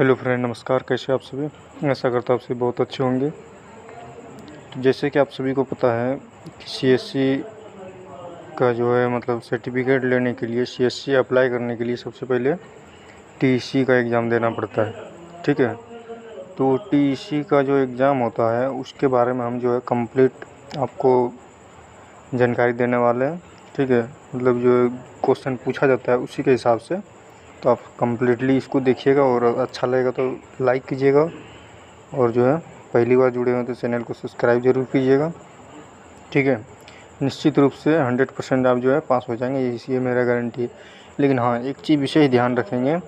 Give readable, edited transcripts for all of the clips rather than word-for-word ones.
Hello friend, नमस्कार। कैसे आप सभी? आशा करता हूँ आप सभी बहुत अच्छे होंगे। तो जैसे कि आप सभी को पता है कि सीएससी का जो है मतलब सर्टिफिकेट लेने के लिए, सीएससी अप्लाई करने के लिए सबसे पहले टीईसी का एग्ज़ाम देना पड़ता है। ठीक है, तो टीईसी का जो एग्ज़ाम होता है उसके बारे में हम जो है कंप्लीट आपको जानकारी देने वाले हैं। ठीक है, मतलब जो क्वेश्चन पूछा जाता है उसी के हिसाब से। तो आप कम्प्लीटली इसको देखिएगा और अच्छा लगेगा तो लाइक कीजिएगा, और जो है पहली बार जुड़े हो तो चैनल को सब्सक्राइब ज़रूर कीजिएगा। ठीक है, निश्चित रूप से 100% आप जो है पास हो जाएंगे, ये मेरा गारंटी है। लेकिन हाँ, एक चीज़ विशेष ध्यान रखेंगे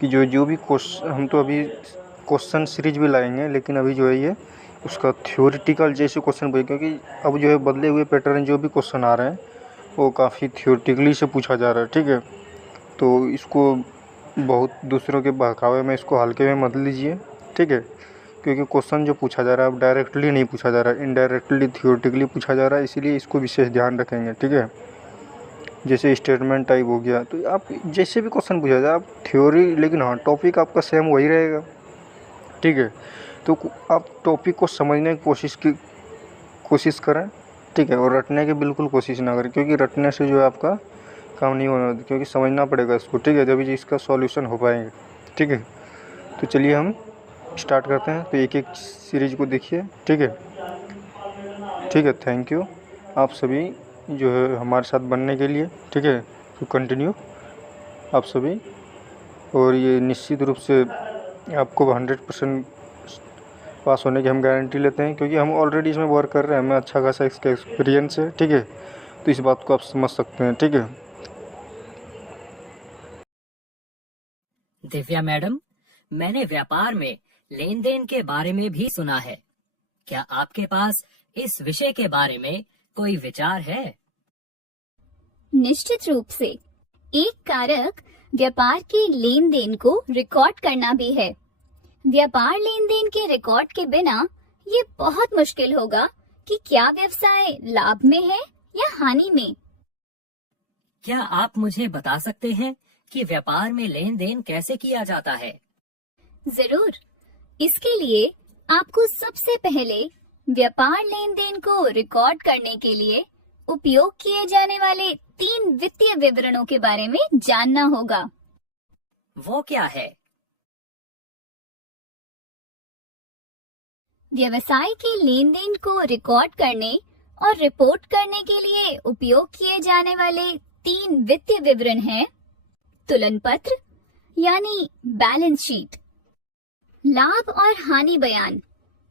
कि जो भी क्वेश्चन, हम तो अभी क्वेश्चन सीरीज भी लाएंगे, लेकिन अभी जो है ये उसका थ्योरेटिकल जैसे क्वेश्चन पूछे, क्योंकि अब जो है बदले हुए पैटर्न जो भी क्वेश्चन आ रहे हैं वो काफ़ी थ्योरेटिकली से पूछा जा रहा है। ठीक है, तो इसको बहुत दूसरों के बहकावे में इसको हल्के में मत लीजिए। ठीक है, क्योंकि क्वेश्चन जो पूछा जा रहा है अब डायरेक्टली नहीं पूछा जा रहा है, इनडायरेक्टली थ्योरेटिकली पूछा जा रहा है, इसीलिए इसको विशेष ध्यान रखेंगे। ठीक है, जैसे स्टेटमेंट टाइप हो गया, तो आप जैसे भी क्वेश्चन पूछा जाए आप थ्योरी, लेकिन हाँ टॉपिक आपका सेम वही रहेगा। ठीक है, तो आप टॉपिक को समझने की कोशिश करें। ठीक है, और रटने की बिल्कुल कोशिश ना करें, क्योंकि रटने से जो है आपका काम नहीं होना, क्योंकि समझना पड़ेगा इसको। ठीक है, जब इसका सॉल्यूशन हो पाएंगे। ठीक है, तो चलिए हम स्टार्ट करते हैं। तो एक एक सीरीज को देखिए। ठीक है, ठीक है, थैंक यू आप सभी जो है हमारे साथ बनने के लिए। ठीक है, तो कंटिन्यू आप सभी, और ये निश्चित रूप से आपको 100% पास होने की हम गारंटी लेते हैं, क्योंकि हम ऑलरेडी इसमें वर्क कर रहे हैं, हमें अच्छा खासा इसका एक्सपीरियंस है। ठीक है, तो इस बात को आप समझ सकते हैं। ठीक है, दिव्या मैडम, मैंने व्यापार में लेन देन के बारे में भी सुना है। क्या आपके पास इस विषय के बारे में कोई विचार है? निश्चित रूप से एक कारक व्यापार के लेन देन को रिकॉर्ड करना भी है। व्यापार लेन देन के रिकॉर्ड के बिना ये बहुत मुश्किल होगा कि क्या व्यवसाय लाभ में है या हानि में। क्या आप मुझे बता सकते हैं कि व्यापार में लेन देन कैसे किया जाता है? जरूर। इसके लिए आपको सबसे पहले व्यापार लेन देन को रिकॉर्ड करने के लिए उपयोग किए जाने वाले 3 वित्तीय विवरणों के बारे में जानना होगा। वो क्या है? व्यवसाय के लेन देन को रिकॉर्ड करने और रिपोर्ट करने के लिए उपयोग किए जाने वाले 3 वित्तीय विवरण हैं: तुलन पत्र यानी बैलेंस शीट, लाभ और हानि बयान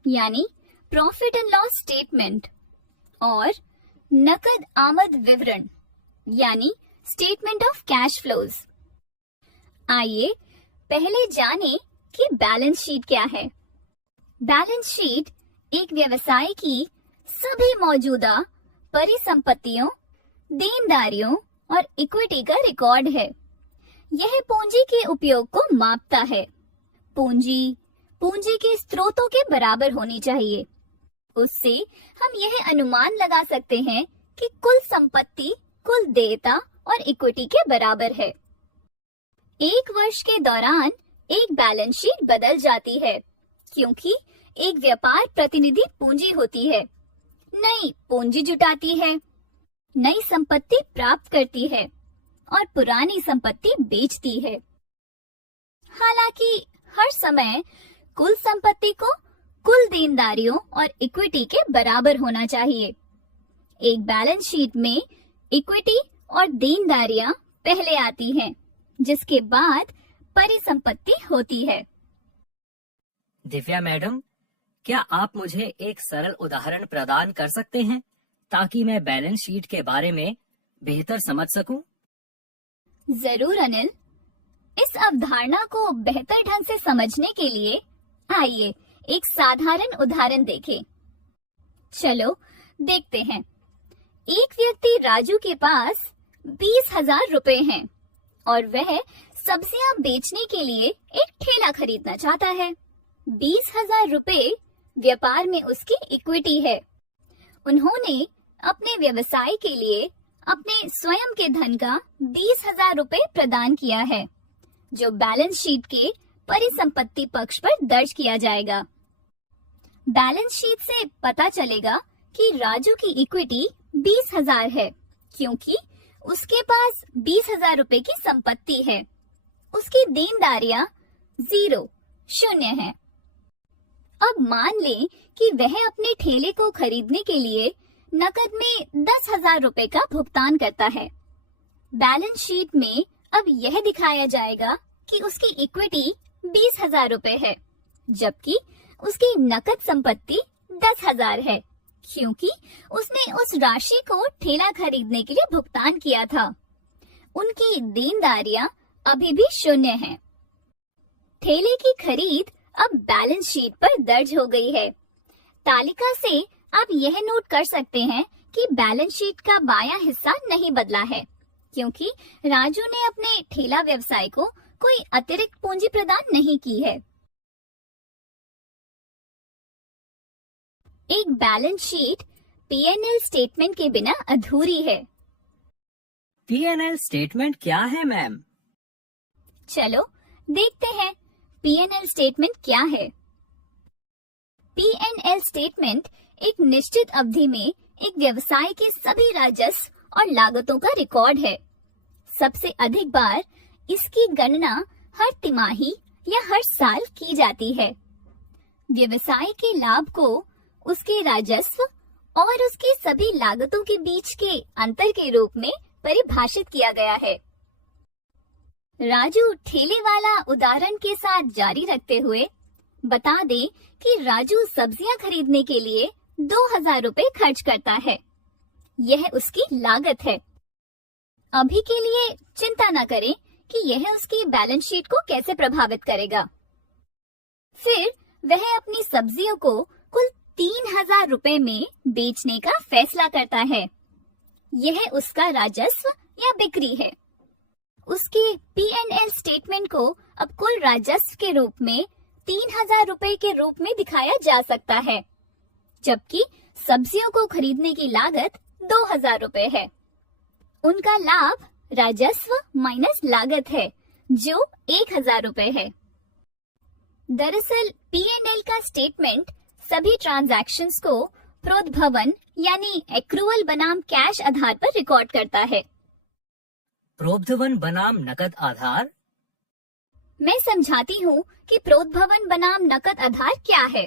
यानी प्रॉफिट एंड लॉस स्टेटमेंट, और नकद आमद विवरण यानी स्टेटमेंट ऑफ कैश फ्लोज। आइए पहले जानें कि बैलेंस शीट क्या है। बैलेंस शीट एक व्यवसाय की सभी मौजूदा परिसंपत्तियों, देनदारियों और इक्विटी का रिकॉर्ड है। यह पूंजी के उपयोग को मापता है। पूंजी के स्रोतों के बराबर होनी चाहिए। उससे हम यह अनुमान लगा सकते हैं कि कुल संपत्ति कुल देयता और इक्विटी के बराबर है। एक वर्ष के दौरान एक बैलेंस शीट बदल जाती है, क्योंकि एक व्यापार प्रतिनिधि पूंजी होती है, नई पूंजी जुटाती है, नई संपत्ति प्राप्त करती है और पुरानी संपत्ति बेचती है। हालांकि हर समय कुल संपत्ति को कुल देनदारियों और इक्विटी के बराबर होना चाहिए। एक बैलेंस शीट में इक्विटी और देनदारियां पहले आती हैं, जिसके बाद परिसंपत्ति होती है। दिव्या मैडम, क्या आप मुझे एक सरल उदाहरण प्रदान कर सकते हैं ताकि मैं बैलेंस शीट के बारे में बेहतर समझ सकूं? जरूर अनिल। इस अवधारणा को बेहतर ढंग से समझने के लिए आइए एक साधारण उदाहरण देखें। चलो देखते हैं। एक व्यक्ति राजू के पास 20,000 रुपए हैं और वह सब्जियां बेचने के लिए एक ठेला खरीदना चाहता है। 20,000 रुपए व्यापार में उसकी इक्विटी है। उन्होंने अपने व्यवसाय के लिए अपने स्वयं के धन का 20,000 रुपए प्रदान किया है, जो बैलेंस शीट के परिसंपत्ति पक्ष पर दर्ज किया जाएगा। बैलेंस शीट से पता चलेगा कि राजू की इक्विटी 20,000 है, क्योंकि उसके पास 20,000 रुपए की संपत्ति है। उसकी देनदारियां 0 है। अब मान लें कि वह अपने ठेले को खरीदने के लिए नकद में 10,000 रुपए का भुगतान करता है। बैलेंस शीट में अब यह दिखाया जाएगा कि उसकी इक्विटी 20,000 रुपए है, जबकि उसकी नकद संपत्ति 10,000 है, क्योंकि उसने उस राशि को ठेला खरीदने के लिए भुगतान किया था। उनकी देनदारियां अभी भी 0 हैं। ठेले की खरीद अब बैलेंस शीट पर दर्ज हो गई है। तालिका से आप यह नोट कर सकते हैं कि बैलेंस शीट का बायां हिस्सा नहीं बदला है, क्योंकि राजू ने अपने ठेला व्यवसाय को कोई अतिरिक्त पूंजी प्रदान नहीं की है। एक बैलेंस शीट P&L स्टेटमेंट के बिना अधूरी है। P&L स्टेटमेंट क्या है मैम? चलो देखते हैं P&L स्टेटमेंट क्या है। P&L स्टेटमेंट एक निश्चित अवधि में एक व्यवसाय के सभी राजस्व और लागतों का रिकॉर्ड है। सबसे अधिक बार इसकी गणना हर तिमाही या हर साल की जाती है। व्यवसाय के लाभ को उसके राजस्व और उसकी सभी लागतों के बीच के अंतर के रूप में परिभाषित किया गया है। राजू ठेले वाला उदाहरण के साथ जारी रखते हुए बता दे कि राजू सब्जियां खरीदने के लिए 2,000 रुपए खर्च करता है। यह उसकी लागत है। अभी के लिए चिंता न करें कि यह उसकी बैलेंस शीट को कैसे प्रभावित करेगा। फिर वह अपनी सब्जियों को कुल 3,000 रुपए में बेचने का फैसला करता है। यह उसका राजस्व या बिक्री है। उसके P&L स्टेटमेंट को अब कुल राजस्व के रूप में 3,000 रुपए के रूप में दिखाया जा सकता है, जबकि सब्जियों को खरीदने की लागत 2,000 रुपए है। उनका लाभ राजस्व माइनस लागत है, जो 1,000 रुपए है। दरअसल P&L का स्टेटमेंट सभी ट्रांजैक्शंस को प्रोद्भवन यानी एक्रूवल बनाम कैश आधार पर रिकॉर्ड करता है। प्रोद्भवन बनाम नकद आधार? मैं समझाती हूँ कि प्रोद्भवन बनाम नकद आधार क्या है।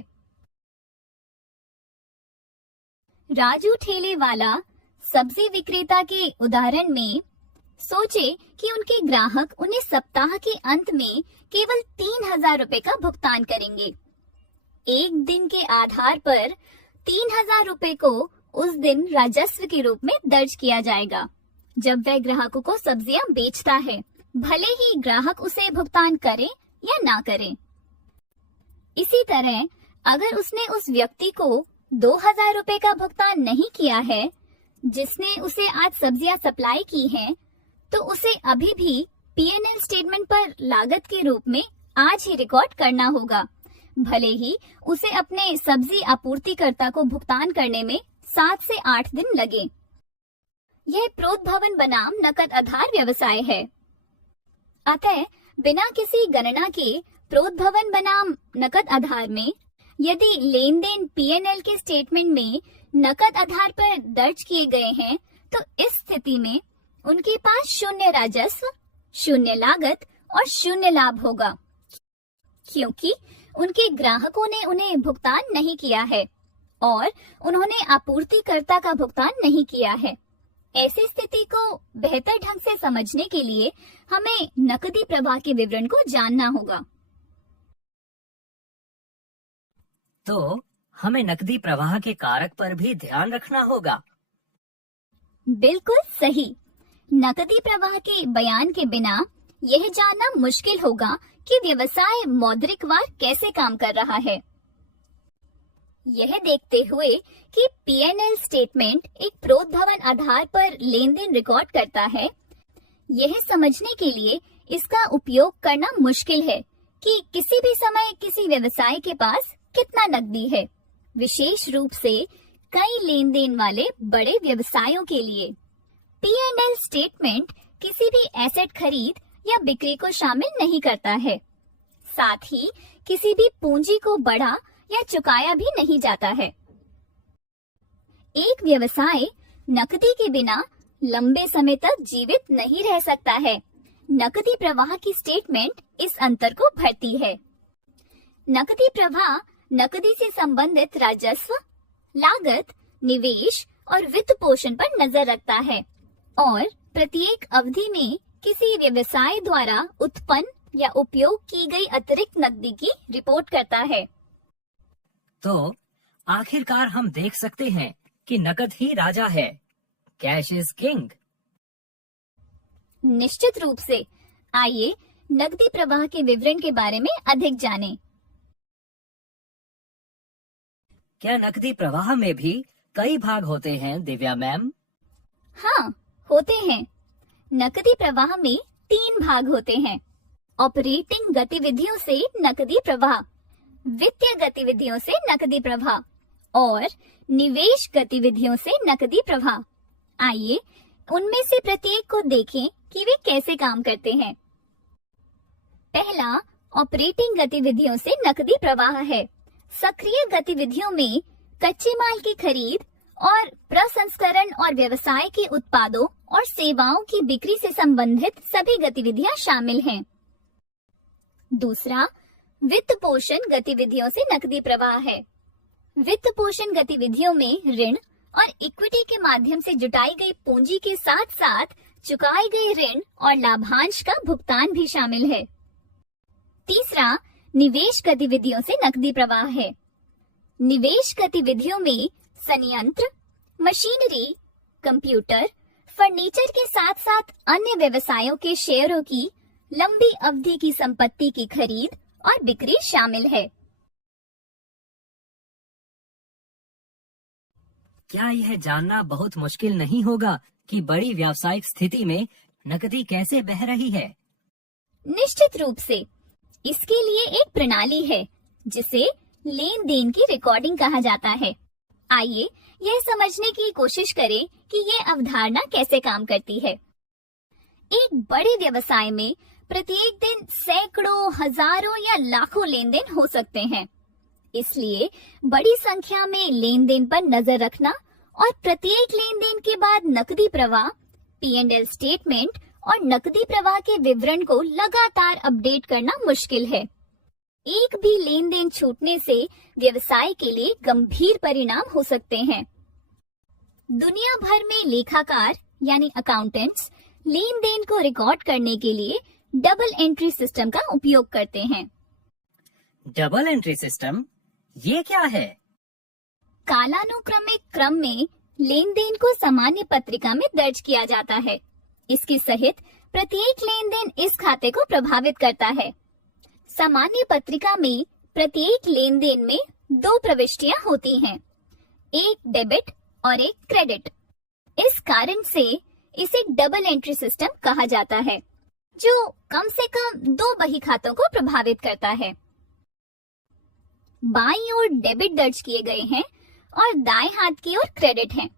राजू ठेले वाला सब्जी विक्रेता के उदाहरण में सोचे कि उनके ग्राहक उन्हें सप्ताह के अंत में केवल 3,000 रुपए का भुगतान करेंगे। एक दिन के आधार पर 3,000 रुपए को उस दिन राजस्व के रूप में दर्ज किया जाएगा, जब वह ग्राहकों को सब्जियां बेचता है, भले ही ग्राहक उसे भुगतान करे या ना करे। इसी तरह अगर उसने उस व्यक्ति को 2,000 रुपए का भुगतान नहीं किया है जिसने उसे आज सब्जियां सप्लाई की हैं, तो उसे अभी भी P&L स्टेटमेंट पर लागत के रूप में आज ही रिकॉर्ड करना होगा, भले ही उसे अपने सब्जी आपूर्तिकर्ता को भुगतान करने में 7 से 8 दिन लगे। यह प्रोद्भवन बनाम नकद आधार व्यवसाय है। अतः बिना किसी गणना के प्रोद्भवन बनाम नकद आधार में यदि लेन देन P&L के स्टेटमेंट में नकद आधार पर दर्ज किए गए हैं, तो इस स्थिति में उनके पास 0 राजस्व, 0 लागत और 0 लाभ होगा, क्योंकि उनके ग्राहकों ने उन्हें भुगतान नहीं किया है और उन्होंने आपूर्तिकर्ता का भुगतान नहीं किया है। ऐसी स्थिति को बेहतर ढंग से समझने के लिए हमें नकदी प्रवाह के विवरण को जानना होगा। तो हमें नकदी प्रवाह के कारक पर भी ध्यान रखना होगा। बिल्कुल सही। नकदी प्रवाह के बयान के बिना यह जानना मुश्किल होगा कि व्यवसाय मौद्रिकवार कैसे काम कर रहा है। यह देखते हुए कि P&L स्टेटमेंट एक प्रोद्भवन आधार पर लेन देन रिकॉर्ड करता है, यह समझने के लिए इसका उपयोग करना मुश्किल है कि किसी भी समय किसी व्यवसाय के पास कितना नकदी है, विशेष रूप से कई लेन देन वाले बड़े व्यवसायों के लिए। P&L स्टेटमेंट किसी भी एसेट खरीद या बिक्री को शामिल नहीं करता है। साथ ही किसी भी पूंजी को बढ़ा या चुकाया भी नहीं जाता है। एक व्यवसाय नकदी के बिना लंबे समय तक जीवित नहीं रह सकता है। नकदी प्रवाह की स्टेटमेंट इस अंतर को भरती है। नकदी प्रवाह नकदी से संबंधित राजस्व, लागत, निवेश और वित्त पोषण पर नजर रखता है और प्रत्येक अवधि में किसी व्यवसाय द्वारा उत्पन्न या उपयोग की गई अतिरिक्त नकदी की रिपोर्ट करता है। तो आखिरकार हम देख सकते हैं कि नकद ही राजा है। Cash is king. निश्चित रूप से। आइए नकदी प्रवाह के विवरण के बारे में अधिक जानें। क्या नकदी प्रवाह में भी कई भाग होते हैं दिव्या मैम? हाँ, होते हैं। नकदी प्रवाह में 3 भाग होते हैं। ऑपरेटिंग गतिविधियों से नकदी प्रवाह, वित्तीय गतिविधियों से नकदी प्रवाह और निवेश गतिविधियों से नकदी प्रवाह। आइए उनमें से प्रत्येक को देखें कि वे कैसे काम करते हैं। पहला ऑपरेटिंग गतिविधियों से नकदी प्रवाह है। सक्रिय गतिविधियों में कच्चे माल की खरीद और प्रसंस्करण और व्यवसाय के उत्पादों और सेवाओं की बिक्री से संबंधित सभी गतिविधियां शामिल हैं। दूसरा वित्त पोषण गतिविधियों से नकदी प्रवाह है। वित्त पोषण गतिविधियों में ऋण और इक्विटी के माध्यम से जुटाई गई पूंजी के साथ साथ चुकाए गए ऋण और लाभांश का भुगतान भी शामिल है। तीसरा निवेश गतिविधियों से नकदी प्रवाह है। निवेश गतिविधियों में संयंत्र, मशीनरी, कंप्यूटर, फर्नीचर के साथ साथ अन्य व्यवसायों के शेयरों की लंबी अवधि की संपत्ति की खरीद और बिक्री शामिल है। क्या यह जानना बहुत मुश्किल नहीं होगा कि बड़ी व्यावसायिक स्थिति में नकदी कैसे बह रही है? निश्चित रूप से। इसके लिए एक प्रणाली है जिसे लेन देन की रिकॉर्डिंग कहा जाता है। आइए यह समझने की कोशिश करें कि यह अवधारणा कैसे काम करती है। एक बड़े व्यवसाय में प्रत्येक दिन सैकड़ों, हजारों या लाखों लेन देन हो सकते हैं। इसलिए बड़ी संख्या में लेन देन पर नजर रखना और प्रत्येक लेन देन के बाद नकदी प्रवाह, P&L स्टेटमेंट और नकदी प्रवाह के विवरण को लगातार अपडेट करना मुश्किल है। एक भी लेन देन छूटने से व्यवसाय के लिए गंभीर परिणाम हो सकते हैं। दुनिया भर में लेखाकार यानी अकाउंटेंट्स लेन देन को रिकॉर्ड करने के लिए डबल एंट्री सिस्टम का उपयोग करते हैं। डबल एंट्री सिस्टम ये क्या है? कालानुक्रमिक क्रम में लेन देन को सामान्य पत्रिका में दर्ज किया जाता है। इसके सहित प्रत्येक लेन देन इस खाते को प्रभावित करता है। सामान्य पत्रिका में प्रत्येक लेन देन में 2 प्रविष्टियां होती हैं, एक डेबिट और एक क्रेडिट। इस कारण से इसे डबल एंट्री सिस्टम कहा जाता है, जो कम से कम 2 बही खातों को प्रभावित करता है। बाईं ओर डेबिट दर्ज किए गए हैं और दाएं हाथ की ओर क्रेडिट है।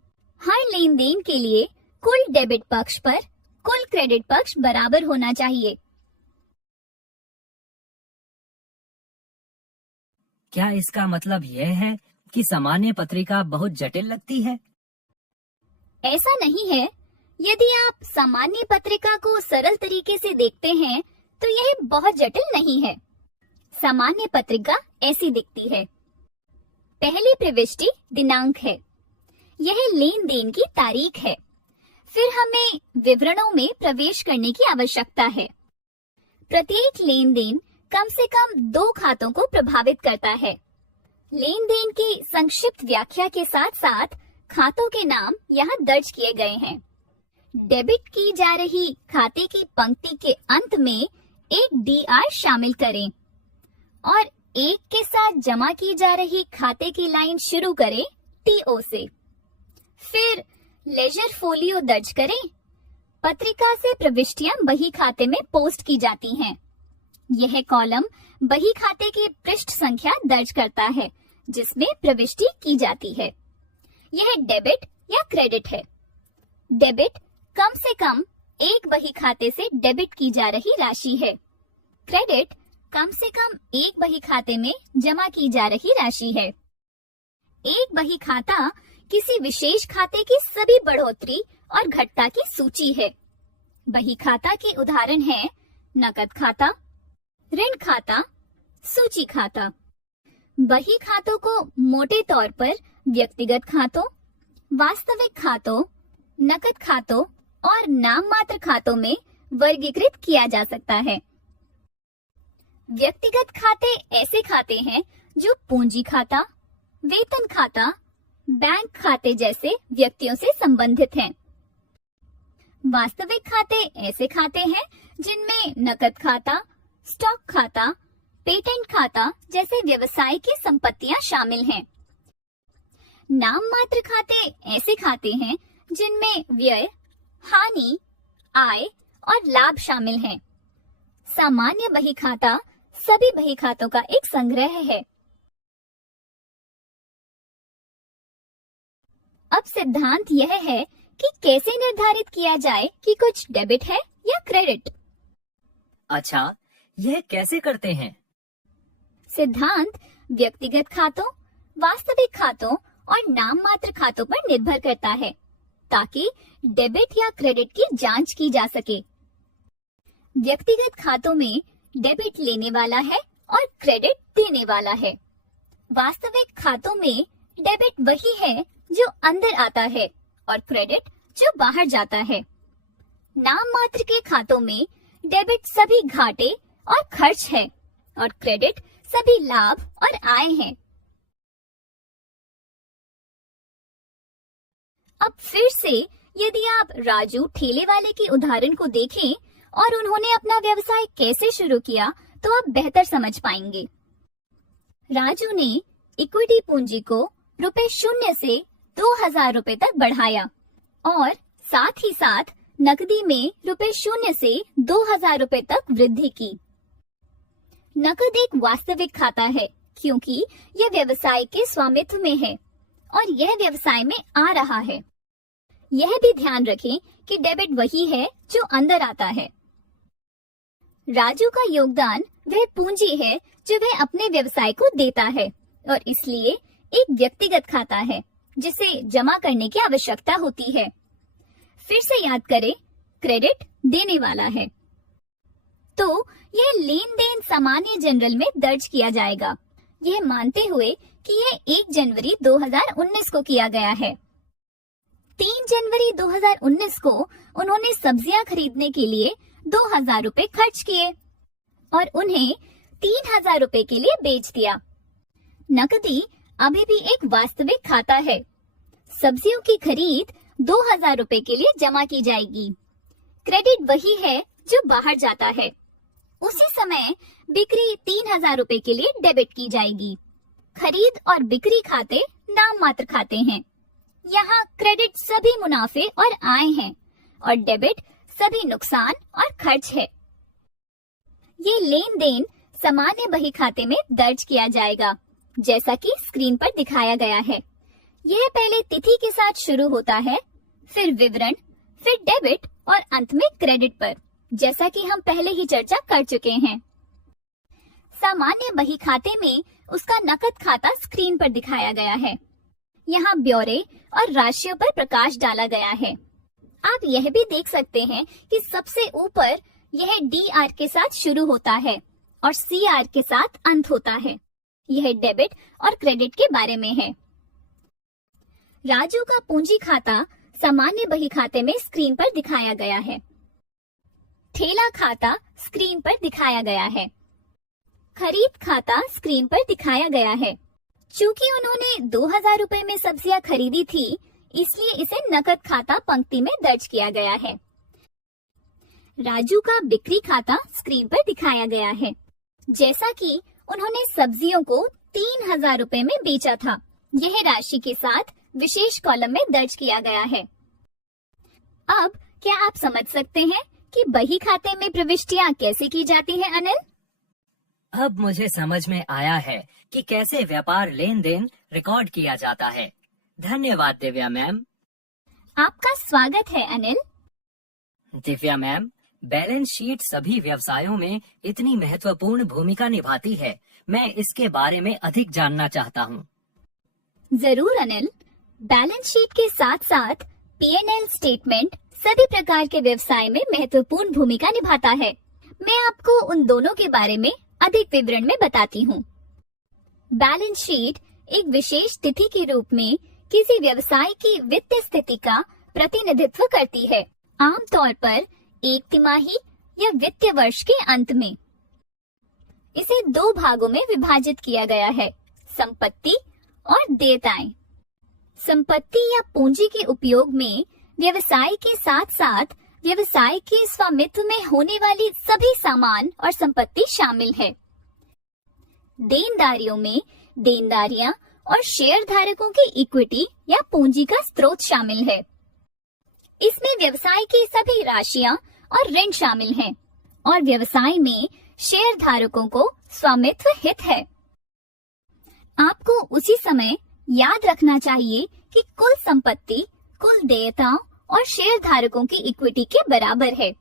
हर लेन देन के लिए कुल डेबिट पक्ष पर कुल क्रेडिट पक्ष बराबर होना चाहिए। क्या इसका मतलब यह है कि सामान्य पत्रिका बहुत जटिल लगती है? ऐसा नहीं है। यदि आप सामान्य पत्रिका को सरल तरीके से देखते हैं तो यह बहुत जटिल नहीं है। सामान्य पत्रिका ऐसी दिखती है। पहली प्रविष्टि दिनांक है। यह लेन देन की तारीख है। फिर हमें विवरणों में प्रवेश करने की आवश्यकता है। प्रत्येक लेन देन कम से कम 2 खातों को प्रभावित करता है। लेन देन की संक्षिप्त व्याख्या के साथ साथ खातों के नाम यहाँ दर्ज किए गए हैं। डेबिट की जा रही खाते की पंक्ति के अंत में एक DR शामिल करें और 1 के साथ जमा की जा रही खाते की लाइन शुरू करें TO से। फिर लेजर फोलियो दर्ज करें। पत्रिका से प्रविष्टियां बही खाते में पोस्ट की जाती हैं। यह कॉलम बही खाते की पृष्ठ संख्या दर्ज करता है जिसमें प्रविष्टि की जाती है। यह डेबिट या क्रेडिट है। डेबिट कम से कम एक बही खाते से डेबिट की जा रही राशि है। क्रेडिट कम से कम एक बही खाते में जमा की जा रही राशि है। एक बही खाता किसी विशेष खाते की सभी बढ़ोतरी और घटता की सूची है। बही खाता के उदाहरण हैं नकद खाता, ऋण खाता, सूची खाता। बही खातों को मोटे तौर पर व्यक्तिगत खातों, वास्तविक खातों, नकद खातों और नाम मात्र खातों में वर्गीकृत किया जा सकता है। व्यक्तिगत खाते ऐसे खाते हैं जो पूंजी खाता, वेतन खाता, बैंक खाते जैसे व्यक्तियों से संबंधित हैं। वास्तविक खाते ऐसे खाते हैं जिनमें नकद खाता, स्टॉक खाता, पेटेंट खाता जैसे व्यवसाय की संपत्तियां शामिल हैं। नाम मात्र खाते ऐसे खाते हैं जिनमें व्यय, हानि, आय और लाभ शामिल हैं। सामान्य बही खाता सभी बही खातों का एक संग्रह है। अब सिद्धांत यह है कि कैसे निर्धारित किया जाए कि कुछ डेबिट है या क्रेडिट। अच्छा, यह कैसे करते हैं? सिद्धांत व्यक्तिगत खातों, वास्तविक खातों और नाम मात्र खातों पर निर्भर करता है ताकि डेबिट या क्रेडिट की जांच की जा सके। व्यक्तिगत खातों में डेबिट लेने वाला है और क्रेडिट देने वाला है। वास्तविक खातों में डेबिट वही है जो अंदर आता है और क्रेडिट जो बाहर जाता है। नाम मात्र के खातों में डेबिट सभी घाटे और खर्च है और क्रेडिट सभी लाभ और आय हैं। अब फिर से यदि आप राजू ठेले वाले के उदाहरण को देखें और उन्होंने अपना व्यवसाय कैसे शुरू किया तो आप बेहतर समझ पाएंगे। राजू ने इक्विटी पूंजी को ₹0 से 2000 रुपए तक बढ़ाया और साथ ही साथ नकदी में ₹0 से 2000 रुपए तक वृद्धि की। नकद एक वास्तविक खाता है क्योंकि यह व्यवसाय के स्वामित्व में है और यह व्यवसाय में आ रहा है। यह भी ध्यान रखें कि डेबिट वही है जो अंदर आता है। राजू का योगदान वह पूंजी है जो वह अपने व्यवसाय को देता है और इसलिए एक व्यक्तिगत खाता है जिसे जमा करने की आवश्यकता होती है। फिर से याद करें, क्रेडिट देने वाला है। तो यह लेन देन सामान्य जनरल में दर्ज किया जाएगा, यह मानते हुए कि यह 1 जनवरी 2019 को किया गया है। 3 जनवरी 2019 को उन्होंने सब्जियां खरीदने के लिए 2000 रुपए खर्च किए और उन्हें 3000 रुपए के लिए बेच दिया। नकदी अभी भी एक वास्तविक खाता है। सब्जियों की खरीद 2000 रुपए के लिए जमा की जाएगी। क्रेडिट वही है जो बाहर जाता है। उसी समय बिक्री 3000 रुपए के लिए डेबिट की जाएगी। खरीद और बिक्री खाते नाम मात्र खाते हैं। यहाँ क्रेडिट सभी मुनाफे और आय हैं और डेबिट सभी नुकसान और खर्च है। ये लेन देन सामान्य बही खाते में दर्ज किया जाएगा जैसा कि स्क्रीन पर दिखाया गया है। यह पहले तिथि के साथ शुरू होता है, फिर विवरण, फिर डेबिट और अंत में क्रेडिट पर, जैसा कि हम पहले ही चर्चा कर चुके हैं। सामान्य बही खाते में उसका नकद खाता स्क्रीन पर दिखाया गया है। यहाँ ब्यौरे और राशियों पर प्रकाश डाला गया है। आप यह भी देख सकते हैं कि सबसे ऊपर यह DR के साथ शुरू होता है और CR के साथ अंत होता है। यह डेबिट और क्रेडिट के बारे में है। राजू का पूंजी खाता सामान्य बही खाते में स्क्रीन पर दिखाया गया है। ठेला खाता स्क्रीन पर दिखाया गया है। खरीद खाता स्क्रीन पर दिखाया गया है। चूंकि उन्होंने 2000 रुपए में सब्जियां खरीदी थी, इसलिए इसे नकद खाता पंक्ति में दर्ज किया गया है। राजू का बिक्री खाता स्क्रीन पर दिखाया गया है। जैसा कि उन्होंने सब्जियों को 3000 रुपए में बेचा था, यह राशि के साथ विशेष कॉलम में दर्ज किया गया है। अब क्या आप समझ सकते हैं कि बही खाते में प्रविष्टियां कैसे की जाती हैं, अनिल? अब मुझे समझ में आया है कि कैसे व्यापार लेन देन रिकॉर्ड किया जाता है। धन्यवाद दिव्या मैम। आपका स्वागत है, Anil. Divya ma'am, balance sheet सभी व्यवसायों में इतनी महत्वपूर्ण भूमिका निभाती है, मैं इसके बारे में अधिक जानना चाहता हूँ। जरूर अनिल, बैलेंस शीट के साथ साथ P&L स्टेटमेंट सभी प्रकार के व्यवसाय में महत्वपूर्ण भूमिका निभाता है। मैं आपको उन दोनों के बारे में अधिक विवरण में बताती हूँ। बैलेंस शीट एक विशेष तिथि के रूप में किसी व्यवसाय की वित्तीय स्थिति का प्रतिनिधित्व करती है, आमतौर पर एक तिमाही या वित्तीय वर्ष के अंत में। इसे 2 भागों में विभाजित किया गया है, संपत्ति और देयताएं। संपत्ति या पूंजी के उपयोग में व्यवसाय के साथ साथ व्यवसाय के स्वामित्व में होने वाली सभी सामान और संपत्ति शामिल है। देनदारियों में देनदारियां और शेयर धारकों की इक्विटी या पूंजी का स्रोत शामिल है। इसमें व्यवसाय की सभी राशियां और ऋण शामिल हैं और व्यवसाय में शेयर धारकों को स्वामित्व हित है। आपको उसी समय याद रखना चाहिए कि कुल संपत्ति कुल देयताओं और शेयर धारकों की इक्विटी के बराबर है।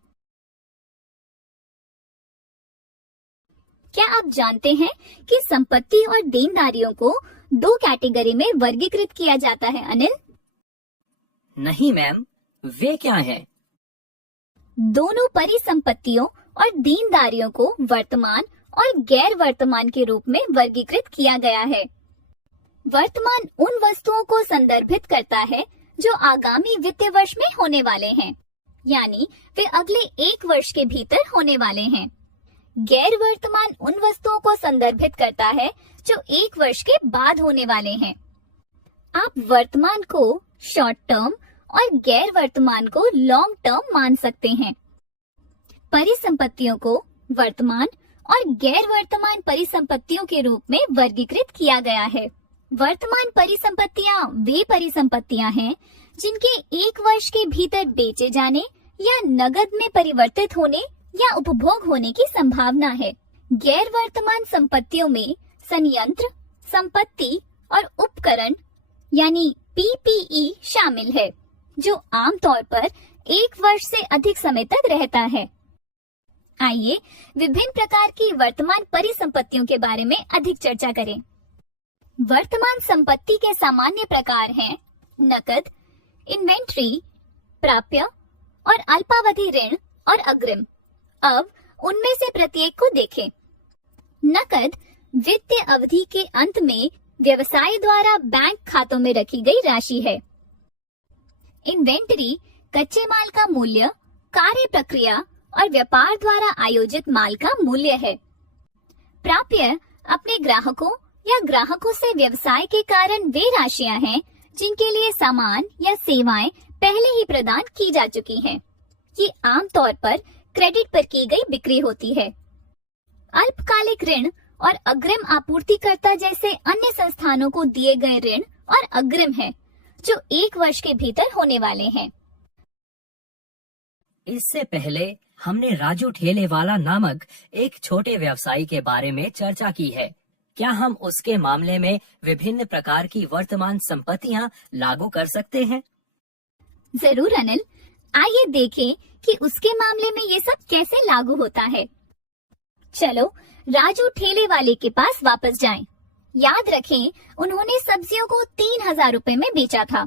क्या आप जानते हैं कि संपत्ति और देनदारियों को 2 कैटेगरी में वर्गीकृत किया जाता है अनिल? नहीं मैम, वे क्या हैं? दोनों परिसंपत्तियों और देनदारियों को वर्तमान और गैर वर्तमान के रूप में वर्गीकृत किया गया है। वर्तमान उन वस्तुओं को संदर्भित करता है जो आगामी वित्तीय वर्ष में होने वाले हैं, यानी वे अगले 1 वर्ष के भीतर होने वाले हैं। गैर वर्तमान उन वस्तुओं को संदर्भित करता है जो 1 वर्ष के बाद होने वाले हैं। आप वर्तमान को शॉर्ट टर्म और गैर वर्तमान को लॉन्ग टर्म मान सकते हैं। परिसंपत्तियों को वर्तमान और गैर वर्तमान परिसंपत्तियों के रूप में वर्गीकृत किया गया है। वर्तमान परिसंपत्तियां वे परिसंपत्तियां हैं जिनके 1 वर्ष के भीतर बेचे जाने या नकद में परिवर्तित होने या उपभोग होने की संभावना है। गैर वर्तमान संपत्तियों में संयंत्र, संपत्ति और उपकरण यानी PPE शामिल है, जो आमतौर पर 1 वर्ष से अधिक समय तक रहता है। आइए विभिन्न प्रकार की वर्तमान परिसंपत्तियों के बारे में अधिक चर्चा करें। वर्तमान संपत्ति के सामान्य प्रकार हैं नकद, इन्वेंट्री, प्राप्य और अल्पावधि ऋण और अग्रिम। अब उनमें से प्रत्येक को देखें। नकद वित्तीय अवधि के अंत में व्यवसाय द्वारा बैंक खातों में रखी गई राशि है। इन्वेंटरी कच्चे माल का मूल्य, कार्य प्रक्रिया और व्यापार द्वारा आयोजित माल का मूल्य है। प्राप्य अपने ग्राहकों या ग्राहकों से व्यवसाय के कारण वे राशियां हैं जिनके लिए सामान या सेवाएं पहले ही प्रदान की जा चुकी हैं। ये आमतौर पर क्रेडिट पर की गई बिक्री होती है। अल्पकालिक ऋण और अग्रिम आपूर्तिकर्ता जैसे अन्य संस्थानों को दिए गए ऋण और अग्रिम है, जो 1 वर्ष के भीतर होने वाले हैं। इससे पहले हमने राजू ठेलेवाला नामक एक छोटे व्यवसायी के बारे में चर्चा की है। क्या हम उसके मामले में विभिन्न प्रकार की वर्तमान संपत्तियां लागू कर सकते हैं? जरूर अनिल, आइए देखें कि उसके मामले में ये सब कैसे लागू होता है। चलो राजू ठेले वाले के पास वापस जाएं। याद रखें, उन्होंने सब्जियों को 3,000 रुपए में बेचा था।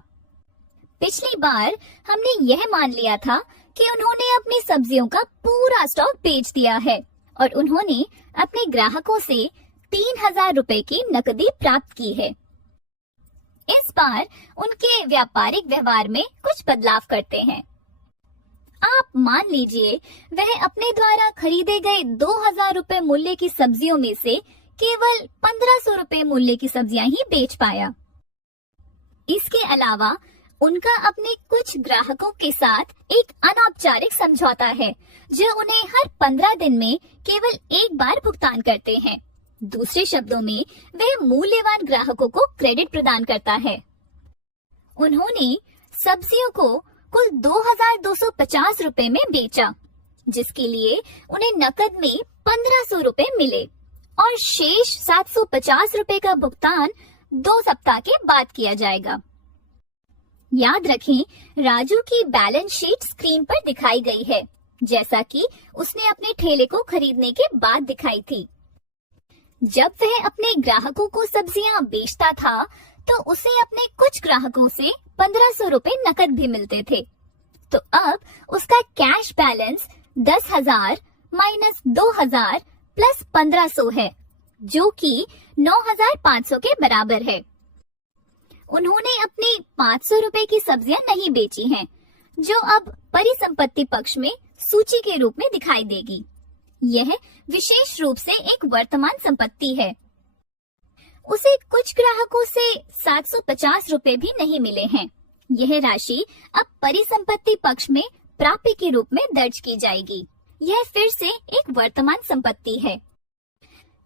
पिछली बार हमने यह मान लिया था कि उन्होंने अपनी सब्जियों का पूरा स्टॉक बेच दिया है और उन्होंने अपने ग्राहकों से 3,000 रुपए की नकदी प्राप्त की है। इस बार उनके व्यापारिक व्यवहार में कुछ बदलाव करते हैं। आप मान लीजिए वह अपने द्वारा खरीदे गए 2,000 रुपए मूल्य की सब्जियों में से केवल 1,500 रुपए मूल्य की सब्जियां ही बेच पाया। इसके अलावा उनका अपने कुछ ग्राहकों के साथ एक अनौपचारिक समझौता है, जो उन्हें हर 15 दिन में केवल 1 बार भुगतान करते हैं। दूसरे शब्दों में, वह मूल्यवान ग्राहकों को क्रेडिट प्रदान करता है। उन्होंने सब्जियों को कुल 2,250 रुपए में बेचा, जिसके लिए उन्हें नकद में 1,500 रुपए मिले और शेष 750 रुपए का भुगतान 2 सप्ताह के बाद किया जाएगा। याद रखें, राजू की बैलेंस शीट स्क्रीन पर दिखाई गई है। जैसा कि उसने अपने ठेले को खरीदने के बाद दिखाई थी। जब वह अपने ग्राहकों को सब्जियां बेचता था, तो उसे अपने कुछ ग्राहकों से 1500 रुपए नकद भी मिलते थे। तो अब उसका कैश बैलेंस 10,000 माइनस 2,000 प्लस 1500 है, जो कि 9,500 के बराबर है। उन्होंने अपनी 500 रुपए की सब्जियां नहीं बेची हैं, जो अब परिसंपत्ति पक्ष में सूची के रूप में दिखाई देगी। यह विशेष रूप से एक वर्तमान संपत्ति है। उसे कुछ ग्राहकों से 750 रुपए भी नहीं मिले हैं। यह राशि अब परिसंपत्ति पक्ष में प्राप्य के रूप में दर्ज की जाएगी। यह फिर से एक वर्तमान संपत्ति है।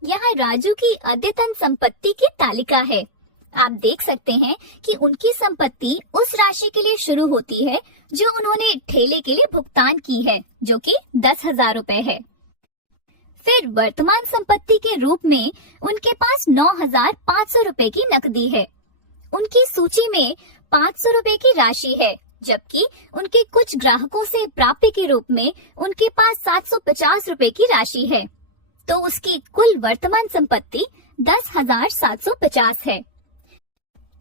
यहाँ राजू की अद्यतन संपत्ति की तालिका है। आप देख सकते हैं कि उनकी संपत्ति उस राशि के लिए शुरू होती है जो उन्होंने ठेले के लिए भुगतान की है, जो कि 10,000 रुपए है। फिर वर्तमान संपत्ति के रूप में उनके पास 9,500 रुपए की नकदी है। उनकी सूची में 500 रुपए की राशि है, जबकि उनके कुछ ग्राहकों से प्राप्य के रूप में उनके पास 750 रुपए की राशि है। तो उसकी कुल वर्तमान संपत्ति 10,750 है।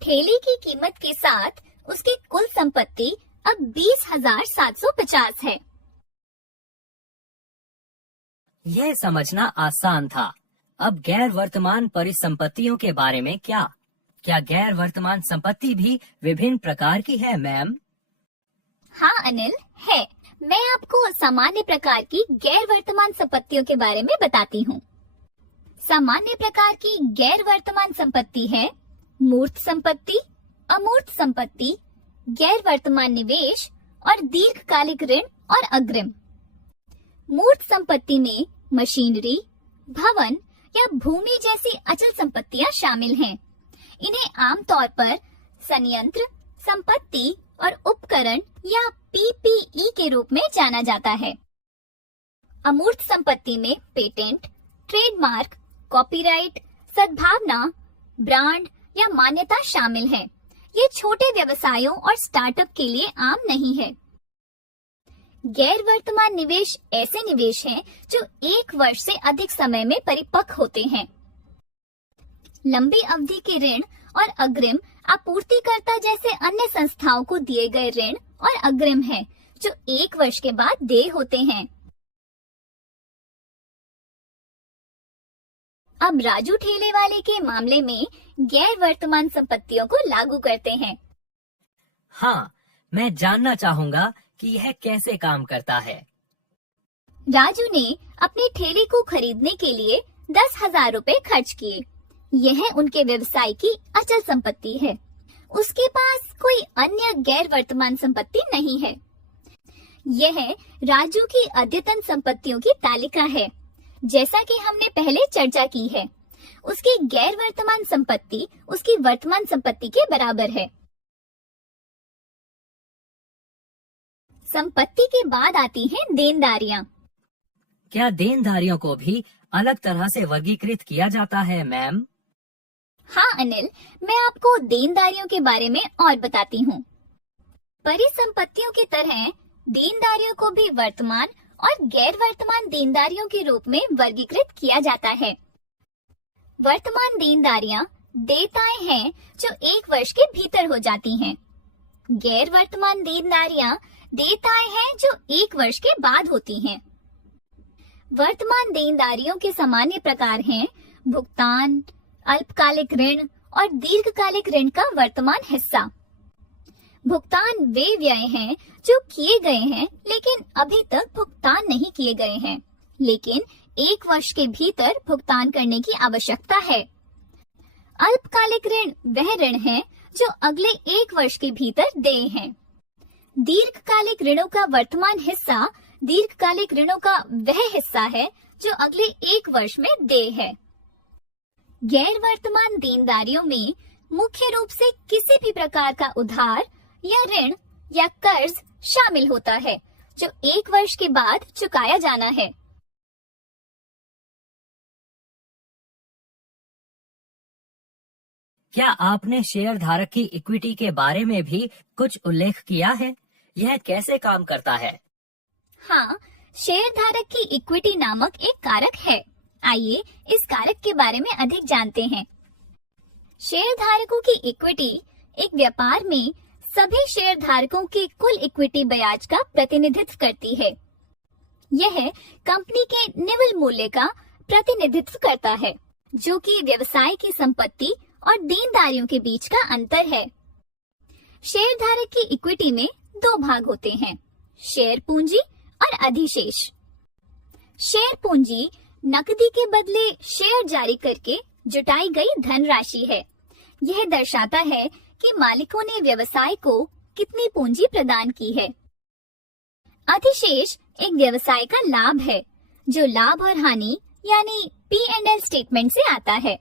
ठेले की कीमत के साथ उसकी कुल संपत्ति अब 20,750 है। यह समझना आसान था। अब गैर वर्तमान परिसंपत्तियों के बारे में क्या गैर वर्तमान संपत्ति भी विभिन्न प्रकार की है, मैम? हाँ अनिल, है। मैं आपको सामान्य प्रकार की गैर वर्तमान संपत्तियों के बारे में बताती हूँ। सामान्य प्रकार की गैर वर्तमान संपत्ति है मूर्त संपत्ति, अमूर्त संपत्ति, गैर वर्तमान निवेश और दीर्घकालिक ऋण और अग्रिम। मूर्त संपत्ति में मशीनरी, भवन या भूमि जैसी अचल संपत्तियां शामिल हैं। इन्हें आमतौर पर संयंत्र, संपत्ति और उपकरण या पीपीई के रूप में जाना जाता है। अमूर्त संपत्ति में पेटेंट, ट्रेडमार्क, कॉपीराइट, सद्भावना, ब्रांड या मान्यता शामिल है। ये छोटे व्यवसायों और स्टार्टअप के लिए आम नहीं है। गैर वर्तमान निवेश ऐसे निवेश हैं जो 1 वर्ष से अधिक समय में परिपक्व होते हैं। लंबी अवधि के ऋण और अग्रिम आपूर्तिकर्ता जैसे अन्य संस्थाओं को दिए गए ऋण और अग्रिम हैं, जो 1 वर्ष के बाद देय होते हैं। अब राजू ठेले वाले के मामले में गैर वर्तमान संपत्तियों को लागू करते हैं। हाँ, मैं जानना चाहूँगा कि यह कैसे काम करता है। राजू ने अपने ठेले को खरीदने के लिए 10,000 रुपए खर्च किए। यह उनके व्यवसाय की अचल संपत्ति है। उसके पास कोई अन्य गैर वर्तमान संपत्ति नहीं है। यह राजू की अद्यतन संपत्तियों की तालिका है। जैसा कि हमने पहले चर्चा की है, उसकी गैर वर्तमान संपत्ति उसकी वर्तमान संपत्ति के बराबर है। संपत्ति के बाद आती हैं देनदारियां। क्या देनदारियों को भी अलग तरह से वर्गीकृत किया जाता है, मैम? हाँ अनिल, मैं आपको देनदारियों के बारे में और बताती हूँ। परिसंपत्तियों की तरह देनदारियों को भी वर्तमान और गैर वर्तमान देनदारियों के रूप में वर्गीकृत किया जाता है। वर्तमान देनदारियां देयताएं हैं जो 1 वर्ष के भीतर हो जाती हैं। गैर वर्तमान देनदारियां देयताएं हैं जो 1 वर्ष के बाद होती हैं। वर्तमान देनदारियों के सामान्य प्रकार हैं भुगतान, अल्पकालिक ऋण और दीर्घकालिक ऋण का वर्तमान हिस्सा। भुगतान वे व्यय हैं जो किए गए हैं लेकिन अभी तक भुगतान नहीं किए गए हैं, लेकिन 1 वर्ष के भीतर भुगतान करने की आवश्यकता है। अल्पकालिक ऋण वह ऋण है जो अगले 1 वर्ष के भीतर देय हैं। दीर्घकालिक ऋणों का वर्तमान हिस्सा दीर्घकालिक ऋणों का वह हिस्सा है जो अगले 1 वर्ष में देय है। गैर वर्तमान देनदारियों में मुख्य रूप से किसी भी प्रकार का उधार या ऋण या कर्ज शामिल होता है जो 1 वर्ष के बाद चुकाया जाना है। क्या आपने शेयर धारक की इक्विटी के बारे में भी कुछ उल्लेख किया है? यह कैसे काम करता है? हाँ, शेयर धारक की इक्विटी नामक एक कारक है। आइए इस कारक के बारे में अधिक जानते हैं। शेयर धारकों की इक्विटी एक व्यापार में सभी शेयर धारकों की कुल इक्विटी ब्याज का प्रतिनिधित्व करती है। यह कंपनी के निवल मूल्य का प्रतिनिधित्व करता है, जो कि व्यवसाय की संपत्ति और देनदारियों के बीच का अंतर है। शेयर धारक की इक्विटी में दो भाग होते हैं, शेयर पूंजी और अधिशेष। शेयर पूंजी नकदी के बदले शेयर जारी करके जुटाई गई धनराशि है। यह दर्शाता है कि मालिकों ने व्यवसाय को कितनी पूंजी प्रदान की है। अधिशेष एक व्यवसाय का लाभ है, जो लाभ और हानि यानी P&L स्टेटमेंट से आता है।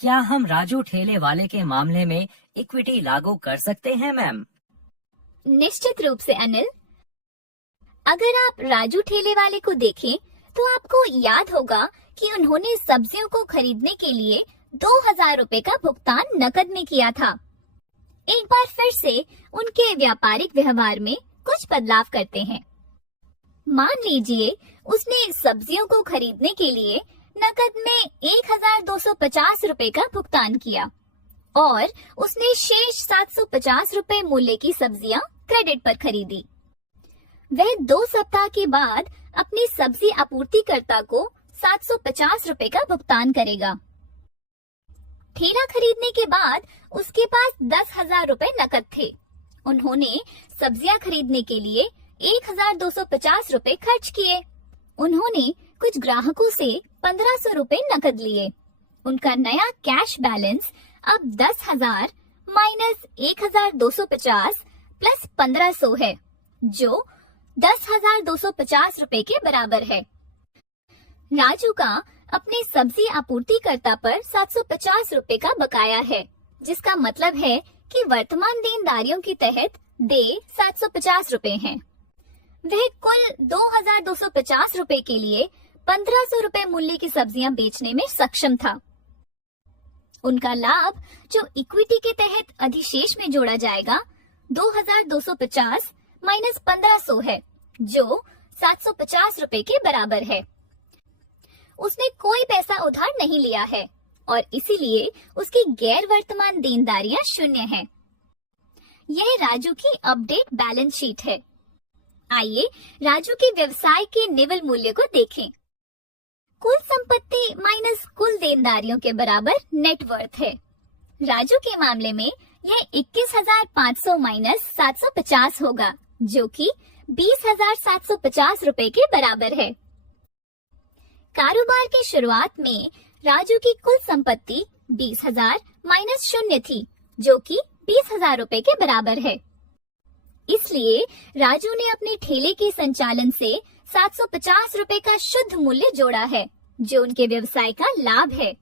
क्या हम राजू ठेले वाले के मामले में इक्विटी लागू कर सकते हैं मैम? निश्चित रूप से अनिल। अगर आप राजू ठेले वाले को देखें तो आपको याद होगा कि उन्होंने सब्जियों को खरीदने के लिए 2000 रुपए का भुगतान नकद में किया था। एक बार फिर से उनके व्यापारिक व्यवहार में कुछ बदलाव करते हैं। मान लीजिए उसने सब्जियों को खरीदने के लिए नकद में 1250 रुपए का भुगतान किया और उसने शेष 750 रुपए मूल्य की सब्जियां क्रेडिट पर खरीदी। वह 2 सप्ताह के बाद अपनी सब्जी आपूर्तिकर्ता को 750 रुपए का भुगतान करेगा। ठेला खरीदने के बाद उसके पास 10,000 रुपए नकद थे। उन्होंने सब्जियां खरीदने के लिए 1250 रुपए खर्च किए। उन्होंने कुछ ग्राहकों से 1500 रुपए नकद लिए। उनका नया कैश बैलेंस अब 10,000 माइनस 1250 प्लस 1500 है, जो 10,250 रुपए के बराबर है। राजू का अपने सब्जी आपूर्तिकर्ता पर 750 रुपए का बकाया है, जिसका मतलब है कि वर्तमान देनदारियों के तहत देय 750 रुपए हैं। वह कुल 2,250 रुपए के लिए 1500 रुपए मूल्य की सब्जियां बेचने में सक्षम था। उनका लाभ, जो इक्विटी के तहत अधिशेष में जोड़ा जाएगा, 2,250 माइनस 1500 है, जो 750 रुपए के बराबर है। उसने कोई पैसा उधार नहीं लिया है और इसीलिए उसकी गैर वर्तमान देनदारियां शून्य हैं। यह राजू की अपडेट बैलेंस शीट है। आइए राजू के व्यवसाय के निवल मूल्य को देखें। कुल संपत्ति माइनस कुल देनदारियों के बराबर नेट वर्थ है। राजू के मामले में यह 21,500 माइनस 750 होगा, जो कि 20,750 रुपए के बराबर है। कारोबार की शुरुआत में राजू की कुल संपत्ति 20,000 माइनस 0 थी, जो कि 20,000 रुपए के बराबर है। इसलिए राजू ने अपने ठेले के संचालन से 750 रुपए का शुद्ध मूल्य जोड़ा है, जो उनके व्यवसाय का लाभ है।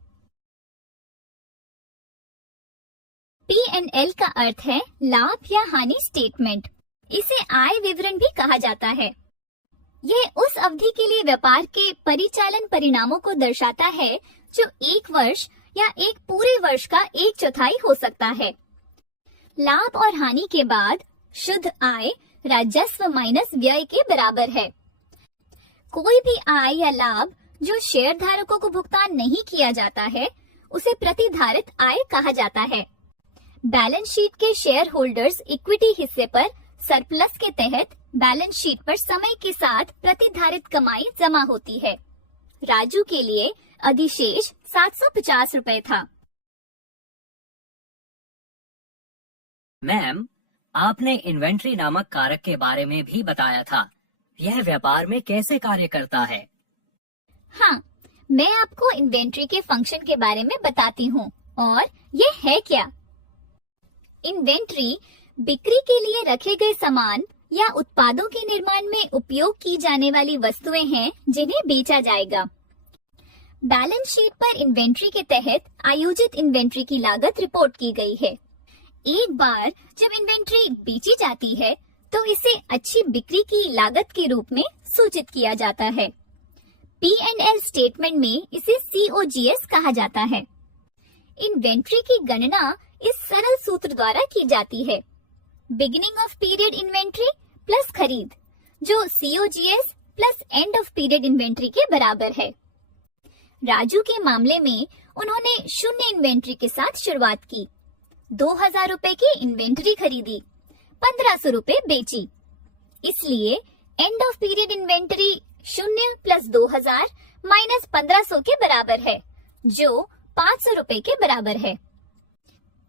P&L का अर्थ है लाभ या हानि स्टेटमेंट। इसे आय विवरण भी कहा जाता है। यह उस अवधि के लिए व्यापार के परिचालन परिणामों को दर्शाता है, जो 1 वर्ष या एक पूरे वर्ष का 1/4 हो सकता है। लाभ और हानि के बाद शुद्ध आय राजस्व माइनस व्यय के बराबर है। कोई भी आय या लाभ जो शेयर धारकों को भुगतान नहीं किया जाता है, उसे प्रतिधारित आय कहा जाता है। बैलेंस शीट के शेयर होल्डर्स इक्विटी हिस्से पर सरप्लस के तहत बैलेंस शीट पर समय के साथ प्रतिधारित कमाई जमा होती है। राजू के लिए अधिशेष 750 रुपए था। मैम, आपने इन्वेंट्री नामक कारक के बारे में भी बताया था। यह व्यापार में कैसे कार्य करता है? हाँ, मैं आपको इन्वेंट्री के फंक्शन के बारे में बताती हूँ। और यह है क्या? इन्वेंट्री बिक्री के लिए रखे गए सामान या उत्पादों के निर्माण में उपयोग की जाने वाली वस्तुएं हैं, जिन्हें बेचा जाएगा। बैलेंस शीट पर इन्वेंट्री के तहत आयोजित इन्वेंट्री की लागत रिपोर्ट की गई है। एक बार जब इन्वेंट्री बेची जाती है, तो इसे अच्छी बिक्री की लागत के रूप में सूचित किया जाता है। P&L स्टेटमेंट में इसे COGS कहा जाता है। इन्वेंट्री की गणना इस सरल सूत्र द्वारा की जाती है। Beginning of period inventory plus खरीद, जो COGS plus end of period inventory के बराबर है। राजू के मामले में उन्होंने शून्य इन्वेंट्री के साथ शुरुआत की, 2000 रुपए की इन्वेंट्री खरीदी, 1500 रुपए बेची। इसलिए end of period inventory 0 plus 2000 minus 1500 के बराबर है, जो 500 रुपए के बराबर है।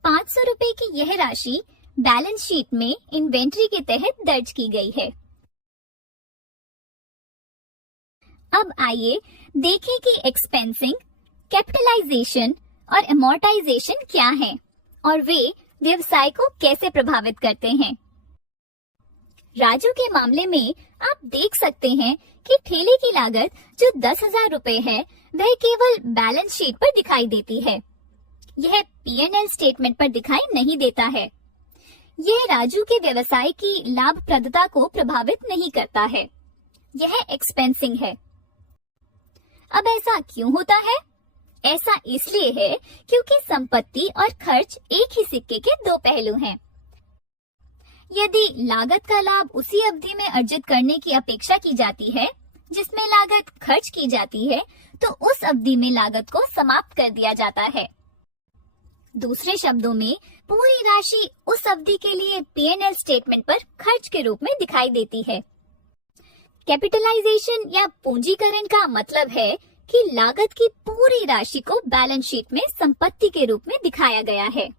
500 रुपए की यह राशि बैलेंस शीट में इन्वेंट्री के तहत दर्ज की गई है। अब आइए देखें कि एक्सपेंसिंग, कैपिटलाइजेशन और अमोर्टाइजेशन क्या है और वे व्यवसाय को कैसे प्रभावित करते हैं। राजू के मामले में आप देख सकते हैं कि ठेले की लागत जो 10,000 रुपए है वह केवल बैलेंस शीट पर दिखाई देती है, यह P&L स्टेटमेंट पर दिखाई नहीं देता है। यह राजू के व्यवसाय की लाभप्रदता को प्रभावित नहीं करता है, यह एक्सपेंसिंग है। अब ऐसा क्यों होता है? ऐसा इसलिए है क्योंकि संपत्ति और खर्च एक ही सिक्के के दो पहलू हैं। यदि लागत का लाभ उसी अवधि में अर्जित करने की अपेक्षा की जाती है जिसमें लागत खर्च की जाती है, तो उस अवधि में लागत को समाप्त कर दिया जाता है। दूसरे शब्दों में पूरी राशि उस अवधि के लिए P&L स्टेटमेंट पर खर्च के रूप में दिखाई देती है। कैपिटलाइजेशन या पूंजीकरण का मतलब है कि लागत की पूरी राशि को बैलेंस शीट में संपत्ति के रूप में दिखाया गया है।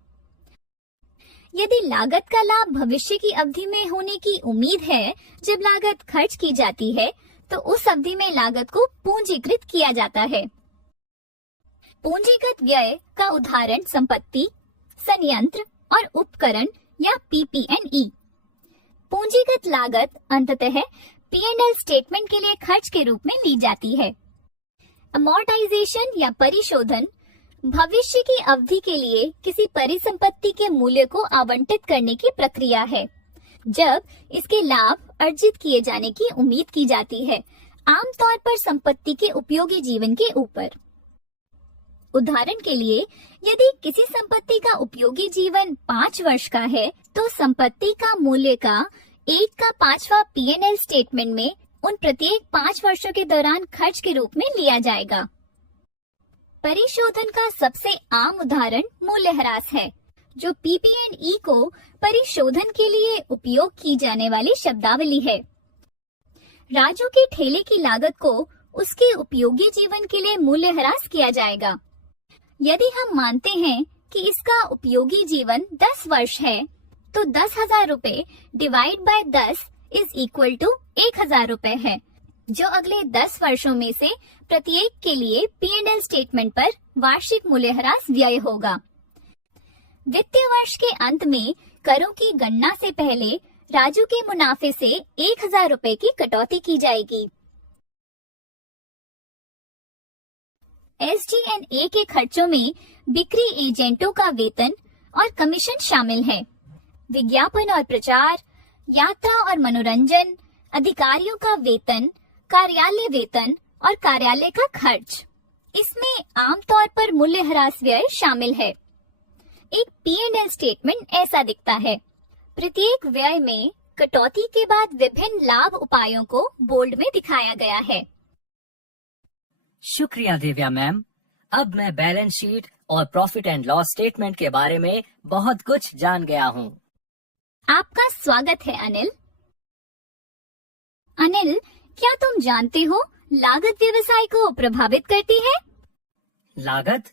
यदि लागत का लाभ भविष्य की अवधि में होने की उम्मीद है जब लागत खर्च की जाती है, तो उस अवधि में लागत को पूंजीकृत किया जाता है। पूंजीगत व्यय का उदाहरण संपत्ति, संयंत्र और उपकरण या PP&E। पूंजीगत लागत अंततः P&L स्टेटमेंट के लिए खर्च के रूप में ली जाती है। अमोर्टाइजेशन या परिशोधन भविष्य की अवधि के लिए किसी परिसंपत्ति के मूल्य को आवंटित करने की प्रक्रिया है, जब इसके लाभ अर्जित किए जाने की उम्मीद की जाती है, आमतौर पर संपत्ति के उपयोगी जीवन के ऊपर। उदाहरण के लिए, यदि किसी संपत्ति का उपयोगी जीवन 5 वर्ष का है, तो संपत्ति का मूल्य का 1/5 P&L स्टेटमेंट में उन प्रत्येक 5 वर्षों के दौरान खर्च के रूप में लिया जाएगा। परिशोधन का सबसे आम उदाहरण मूल्यह्रास है, जो PP&E को परिशोधन के लिए उपयोग की जाने वाली शब्दावली है। राजू के ठेले की लागत को उसके उपयोगी जीवन के लिए मूल्यह्रास किया जाएगा। यदि हम मानते हैं कि इसका उपयोगी जीवन 10 वर्ष है, तो 10,000 रुपए divide by 10 is equal to 1,000 रुपए है, जो अगले 10 वर्षों में से प्रत्येक के लिए P&L स्टेटमेंट पर वार्षिक मूल्यह्रास व्यय होगा। वित्तीय वर्ष के अंत में करों की गणना से पहले राजू के मुनाफे से 1,000 रुपए की कटौती की जाएगी। SG&A के खर्चों में बिक्री एजेंटों का वेतन और कमीशन शामिल है। विज्ञापन और प्रचार, यात्रा और मनोरंजन, अधिकारियों का वेतन, कार्यालय वेतन और कार्यालय का खर्च, इसमें आमतौर पर मूल्यह्रास व्यय शामिल है। एक P&L स्टेटमेंट ऐसा दिखता है। प्रत्येक व्यय में कटौती के बाद विभिन्न लाभ उपायों को बोल्ड में दिखाया गया है। शुक्रिया दिव्या मैम। अब मैं बैलेंस शीट और प्रॉफिट एंड लॉस स्टेटमेंट के बारे में बहुत कुछ जान गया हूँ। आपका स्वागत है अनिल। अनिल, क्या तुम जानते हो लागत व्यवसाय को प्रभावित करती है? लागत?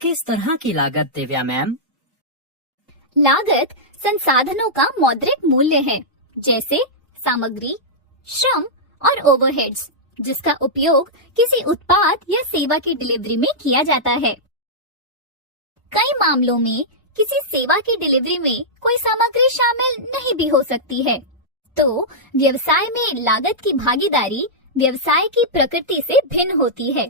किस तरह की लागत दिव्या मैम? लागत संसाधनों का मौद्रिक मूल्य है, जैसे सामग्री, श्रम और ओवरहेड्स, जिसका उपयोग किसी उत्पाद या सेवा की डिलीवरी में किया जाता है। कई मामलों में किसी सेवा की डिलीवरी में कोई सामग्री शामिल नहीं भी हो सकती है, तो व्यवसाय में लागत की भागीदारी व्यवसाय की प्रकृति से भिन्न होती है।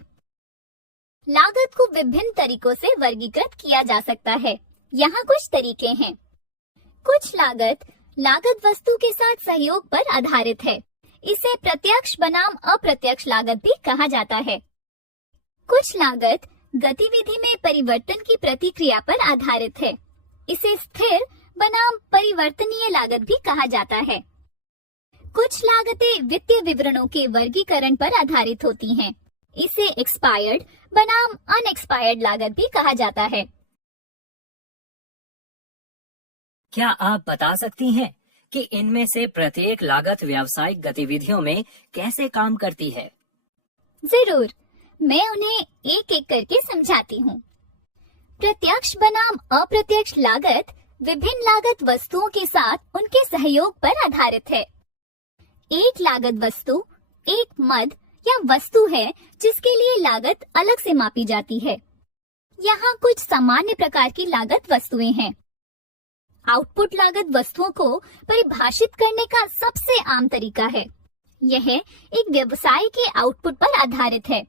लागत को विभिन्न तरीकों से वर्गीकृत किया जा सकता है। यहाँ कुछ तरीके हैं। कुछ लागत वस्तु के साथ सहयोग पर आधारित है। इसे प्रत्यक्ष बनाम अप्रत्यक्ष लागत भी कहा जाता है। कुछ लागत गतिविधि में परिवर्तन की प्रतिक्रिया पर आधारित है। इसे स्थिर बनाम परिवर्तनीय लागत भी कहा जाता है। कुछ लागतें वित्तीय विवरणों के वर्गीकरण पर आधारित होती हैं। इसे एक्सपायर्ड बनाम अनएक्सपायर्ड लागत भी कहा जाता है। क्या आप बता सकती हैं कि इनमें से प्रत्येक लागत व्यावसायिक गतिविधियों में कैसे काम करती है? जरूर, मैं उन्हें एक एक करके समझाती हूँ। प्रत्यक्ष बनाम अप्रत्यक्ष लागत विभिन्न लागत वस्तुओं के साथ उनके सहयोग पर आधारित है। एक लागत वस्तु एक मद या वस्तु है जिसके लिए लागत अलग से मापी जाती है। यहाँ कुछ सामान्य प्रकार की लागत वस्तुएं हैं। आउटपुट लागत वस्तुओं को परिभाषित करने का सबसे आम तरीका है। यह एक व्यवसाय के आउटपुट पर आधारित है,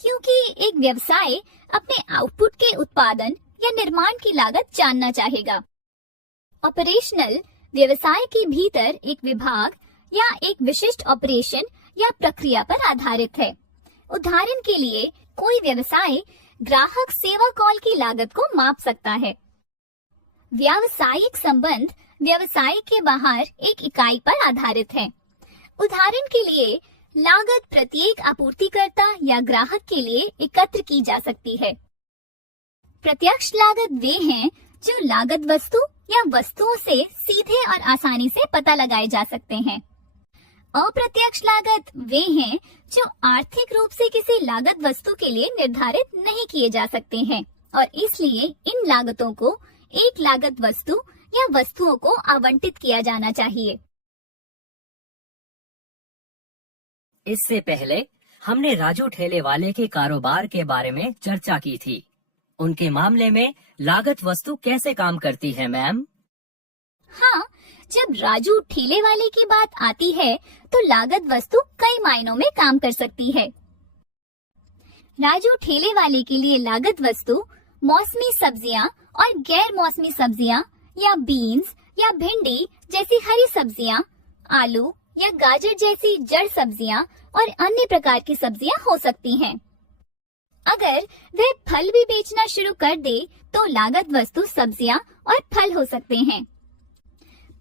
क्योंकि एक व्यवसाय अपने आउटपुट के उत्पादन या निर्माण की लागत जानना चाहेगा। ऑपरेशनल व्यवसाय के भीतर एक विभाग या एक विशिष्ट ऑपरेशन या प्रक्रिया पर आधारित है। उदाहरण के लिए, कोई व्यवसाय ग्राहक सेवा कॉल की लागत को माप सकता है। व्यावसायिक संबंध व्यवसाय के बाहर एक इकाई पर आधारित है। उदाहरण के लिए, लागत प्रत्येक आपूर्तिकर्ता या ग्राहक के लिए एकत्र की जा सकती है। प्रत्यक्ष लागत वे हैं जो लागत वस्तु या वस्तुओं से सीधे और आसानी से पता लगाए जा सकते हैं। अप्रत्यक्ष लागत वे हैं जो आर्थिक रूप से किसी लागत वस्तु के लिए निर्धारित नहीं किए जा सकते हैं और इसलिए इन लागतों को एक लागत वस्तु या वस्तुओं को आवंटित किया जाना चाहिए। इससे पहले हमने राजू ठेले वाले के कारोबार के बारे में चर्चा की थी। उनके मामले में लागत वस्तु कैसे काम करती है मैम? हाँ, जब राजू ठेले वाले की बात आती है तो लागत वस्तु कई मायनों में काम कर सकती है। राजू ठेले वाले के लिए लागत वस्तु मौसमी सब्जियां और गैर मौसमी सब्जियां या बीन्स या भिंडी जैसी हरी सब्जियां, आलू या गाजर जैसी जड़ सब्जियां और अन्य प्रकार की सब्जियां हो सकती हैं। अगर वह फल भी बेचना शुरू कर दे तो लागत वस्तु सब्जियां और फल हो सकते हैं।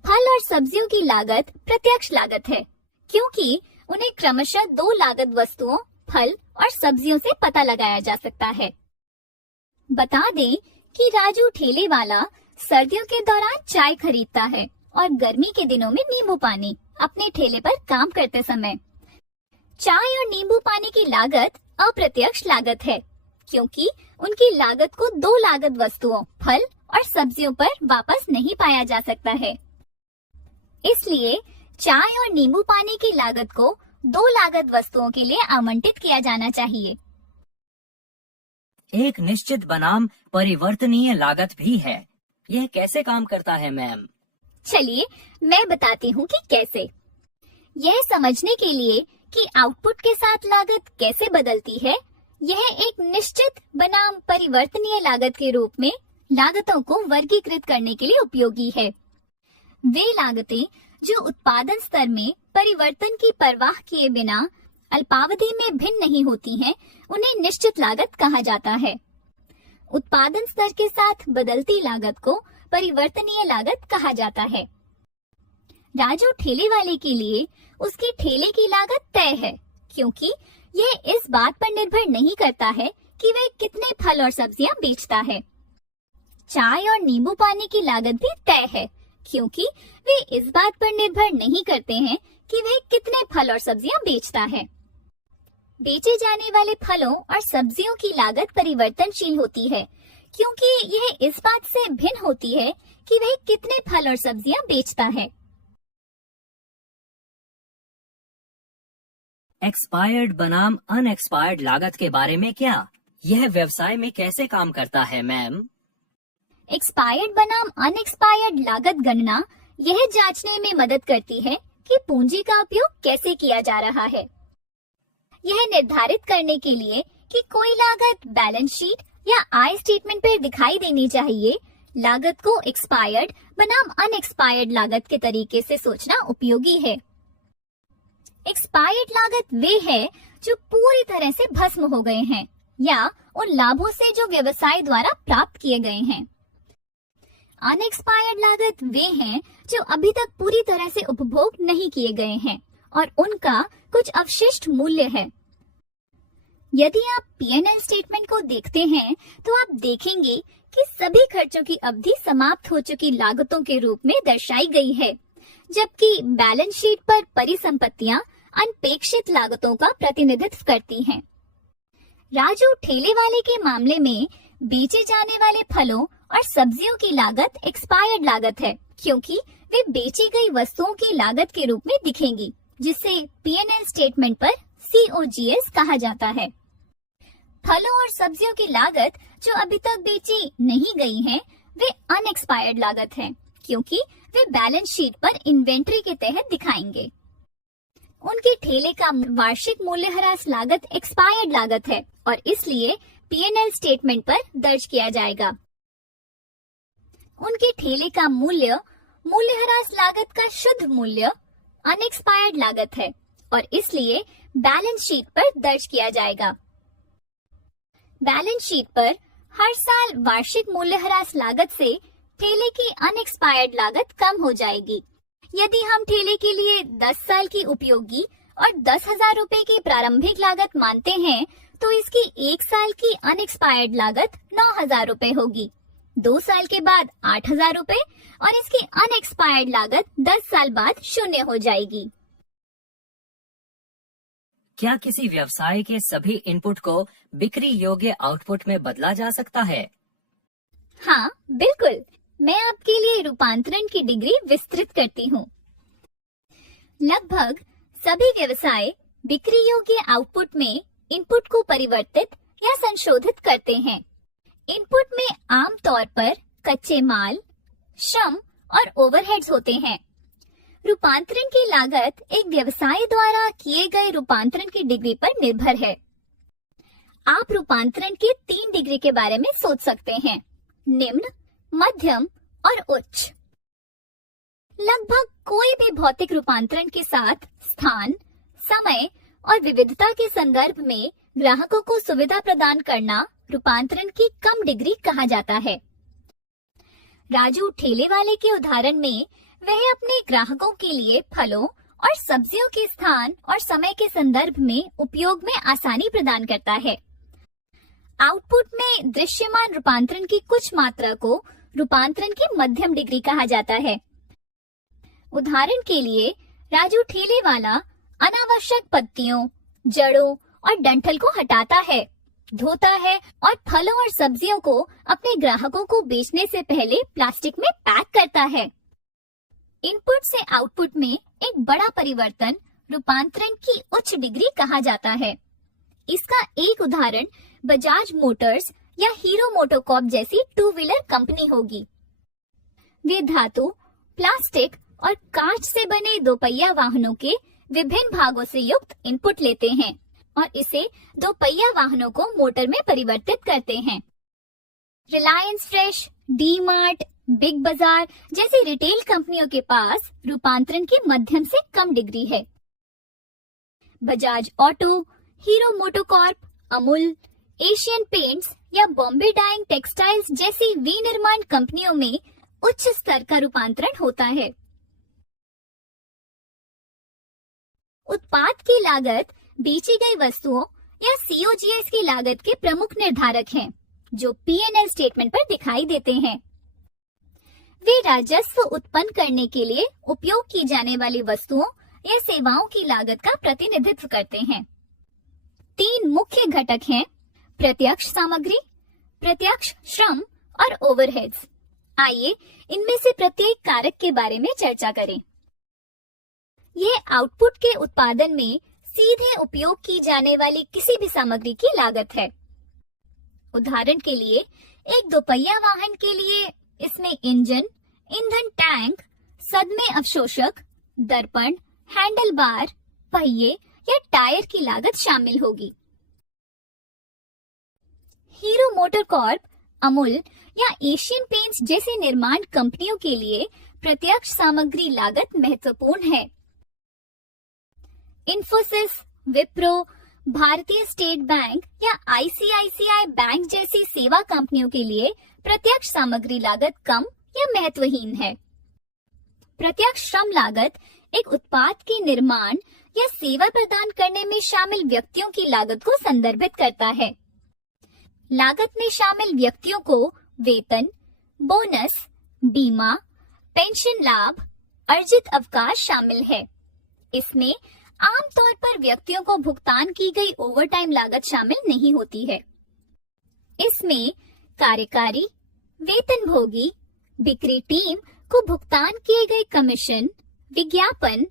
फल और सब्जियों की लागत प्रत्यक्ष लागत है, क्योंकि उन्हें क्रमशः दो लागत वस्तुओं फल और सब्जियों से पता लगाया जा सकता है। बता दें कि राजू ठेले वाला सर्दियों के दौरान चाय खरीदता है और गर्मी के दिनों में नींबू पानी अपने ठेले पर काम करते समय। चाय और नींबू पानी की लागत अप्रत्यक्ष लागत है, क्योंकि उनकी लागत को दो लागत वस्तुओं फल और सब्जियों पर वापस नहीं पाया जा सकता है। इसलिए चाय और नींबू पानी की लागत को दो लागत वस्तुओं के लिए आवंटित किया जाना चाहिए। एक निश्चित बनाम परिवर्तनीय लागत भी है। यह कैसे काम करता है मैम? चलिए मैं बताती हूँ कि कैसे। यह समझने के लिए कि आउटपुट के साथ लागत कैसे बदलती है, यह एक निश्चित बनाम परिवर्तनीय लागत के रूप में लागतों को वर्गीकृत करने के लिए उपयोगी है। वे लागतें जो उत्पादन स्तर में परिवर्तन की परवाह किए बिना अल्पावधि में भिन्न नहीं होती हैं, उन्हें निश्चित लागत कहा जाता है। उत्पादन स्तर के साथ बदलती लागत को परिवर्तनीय लागत कहा जाता है। राजू ठेले वाले के लिए उसके ठेले की लागत तय है, क्योंकि यह इस बात पर निर्भर नहीं करता है कि वह कितने फल और सब्जियां बेचता है। चाय और नींबू पानी की लागत भी तय है, क्योंकि वे इस बात पर निर्भर नहीं करते हैं कि वह कितने फल और सब्जियां बेचता है। बेचे जाने वाले फलों और सब्जियों की लागत परिवर्तनशील होती है, क्योंकि यह इस बात से भिन्न होती है कि वह कितने फल और सब्जियां बेचता है। एक्सपायर्ड बनाम अनएक्सपायर्ड लागत के बारे में क्या? यह व्यवसाय में कैसे काम करता है मैम? एक्सपायर्ड बनाम अनएक्सपायर्ड लागत गणना यह जांचने में मदद करती है कि पूंजी का उपयोग कैसे किया जा रहा है। यह निर्धारित करने के लिए कि कोई लागत बैलेंस शीट या आय स्टेटमेंट पर दिखाई देनी चाहिए, लागत को एक्सपायर्ड बनाम अनएक्सपायर्ड लागत के तरीके से सोचना उपयोगी है। एक्सपायर्ड लागत वे है जो पूरी तरह से भस्म हो गए हैं या उन लाभों से जो व्यवसाय द्वारा प्राप्त किए गए हैं। अनएक्सपायर्ड लागत वे हैं जो अभी तक पूरी तरह से उपभोग नहीं किए गए हैं और उनका कुछ अवशिष्ट मूल्य है। यदि आप P&L स्टेटमेंट को देखते हैं तो आप देखेंगे कि सभी खर्चों की अवधि समाप्त हो चुकी लागतों के रूप में दर्शाई गई है, जबकि बैलेंस शीट पर परिसंपत्तियां अनपेक्षित लागतों का प्रतिनिधित्व करती हैं। राजू ठेले वाले के मामले में बेचे जाने वाले फलों और सब्जियों की लागत एक्सपायर्ड लागत है, क्योंकि वे बेची गई वस्तुओं की लागत के रूप में दिखेंगी, जिसे P&L स्टेटमेंट पर COGS कहा जाता है। फलों और सब्जियों की लागत जो अभी तक बेची नहीं गई हैं, वे अनएक्सपायर्ड लागत है, क्योंकि वे बैलेंस शीट पर इन्वेंट्री के तहत दिखाएंगे। उनके ठेले का वार्षिक मूल्यह्रास लागत एक्सपायर्ड लागत है और इसलिए P&L स्टेटमेंट पर दर्ज किया जाएगा। उनके ठेले का मूल्य मूल्यह्रास लागत का शुद्ध मूल्य अनएक्सपायर्ड लागत है और इसलिए बैलेंस शीट पर दर्ज किया जाएगा। बैलेंस शीट पर हर साल वार्षिक मूल्यह्रास लागत से ठेले की अनएक्सपायर्ड लागत कम हो जाएगी। यदि हम ठेले के लिए 10 साल की उपयोगी और 10,000 रुपए की प्रारंभिक लागत मानते हैं, तो इसकी 1 साल की अनएक्सपायर्ड लागत 9,000 रुपए होगी, 2 साल के बाद 8,000 रुपए और इसकी अनएक्सपायर्ड लागत 10 साल बाद शून्य हो जाएगी। क्या किसी व्यवसाय के सभी इनपुट को बिक्री योग्य आउटपुट में बदला जा सकता है? हाँ, बिल्कुल। मैं आपके लिए रूपांतरण की डिग्री विस्तृत करती हूँ। लगभग सभी व्यवसाय बिक्री योग्य आउटपुट में इनपुट को परिवर्तित या संशोधित करते हैं। इनपुट में आमतौर पर कच्चे माल, श्रम और ओवरहेड्स होते हैं। रूपांतरण की लागत एक व्यवसाय द्वारा किए गए रूपांतरण की डिग्री पर निर्भर है। आप रूपांतरण की 3 डिग्री के बारे में सोच सकते हैं: निम्न, मध्यम और उच्च। लगभग कोई भी भौतिक रूपांतरण के साथ स्थान, समय और विविधता के संदर्भ में ग्राहकों को सुविधा प्रदान करना रूपांतरण की कम डिग्री कहा जाता है। राजू ठेले वाले के उदाहरण में वह अपने ग्राहकों के लिए फलों और सब्जियों के स्थान और समय के संदर्भ में उपयोग में आसानी प्रदान करता है। आउटपुट में दृश्यमान रूपांतरण की कुछ मात्रा को रूपांतरण की मध्यम डिग्री कहा जाता है। उदाहरण के लिए राजू ठेले वाला अनावश्यक पत्तियों, जड़ों और डंठल को हटाता है, धोता है और फलों और सब्जियों को अपने ग्राहकों को बेचने से पहले प्लास्टिक में पैक करता है। इनपुट से आउटपुट में एक बड़ा परिवर्तन रूपांतरण की उच्च डिग्री कहा जाता है। इसका एक उदाहरण बजाज मोटर्स या हीरो मोटोकॉर्प जैसी 2 व्हीलर कंपनी होगी। वे धातु, प्लास्टिक और कांच से बने 2 पहिया वाहनों के विभिन्न भागों से युक्त इनपुट लेते हैं और इसे 2 पहिया वाहनों को मोटर में परिवर्तित करते हैं। Reliance fresh, D mart, big बाजार जैसी रिटेल कंपनियों के पास रूपांतरण की मध्यम से कम डिग्री है। Bajaj auto, hero MotoCorp, Amul, Asian paints या बॉम्बे डाइंग टेक्सटाइल्स जैसी विनिर्माण कंपनियों में उच्च स्तर का रूपांतरण होता है। उत्पाद की लागत बेची गई वस्तुओं या COGS की लागत के प्रमुख निर्धारक हैं, जो P&L स्टेटमेंट पर दिखाई देते हैं। वे राजस्व उत्पन्न करने के लिए उपयोग की जाने वाली वस्तुओं या सेवाओं की लागत का प्रतिनिधित्व करते हैं। 3 मुख्य घटक हैं: प्रत्यक्ष सामग्री, प्रत्यक्ष श्रम और ओवरहेड्स। आइए इनमें से प्रत्येक कारक के बारे में चर्चा करें। यह आउटपुट के उत्पादन में सीधे उपयोग की जाने वाली किसी भी सामग्री की लागत है। उदाहरण के लिए एक 2 पहिया वाहन के लिए इसमें इंजन, ईंधन टैंक, सदमे अवशोषक, दर्पण, हैंडल बार, पहिए या टायर की लागत शामिल होगी। हीरो मोटरकॉर्प, अमूल या एशियन पेंट्स जैसे निर्माण कंपनियों के लिए प्रत्यक्ष सामग्री लागत महत्वपूर्ण है। इन्फोसिस, विप्रो, भारतीय स्टेट बैंक या ICICI बैंक जैसी सेवा कंपनियों के लिए प्रत्यक्ष सामग्री लागत कम या महत्वहीन है। प्रत्यक्ष श्रम लागत एक उत्पाद के निर्माण या सेवा प्रदान करने में शामिल व्यक्तियों की लागत को संदर्भित करता है। लागत में शामिल व्यक्तियों को वेतन, बोनस, बीमा, पेंशन लाभ, अर्जित अवकाश शामिल है। इसमें आमतौर पर व्यक्तियों को भुगतान की गई ओवरटाइम लागत शामिल नहीं होती है। इसमें कार्यकारी, वेतनभोगी, बिक्री टीम को भुगतान किए गए कमीशन, विज्ञापन,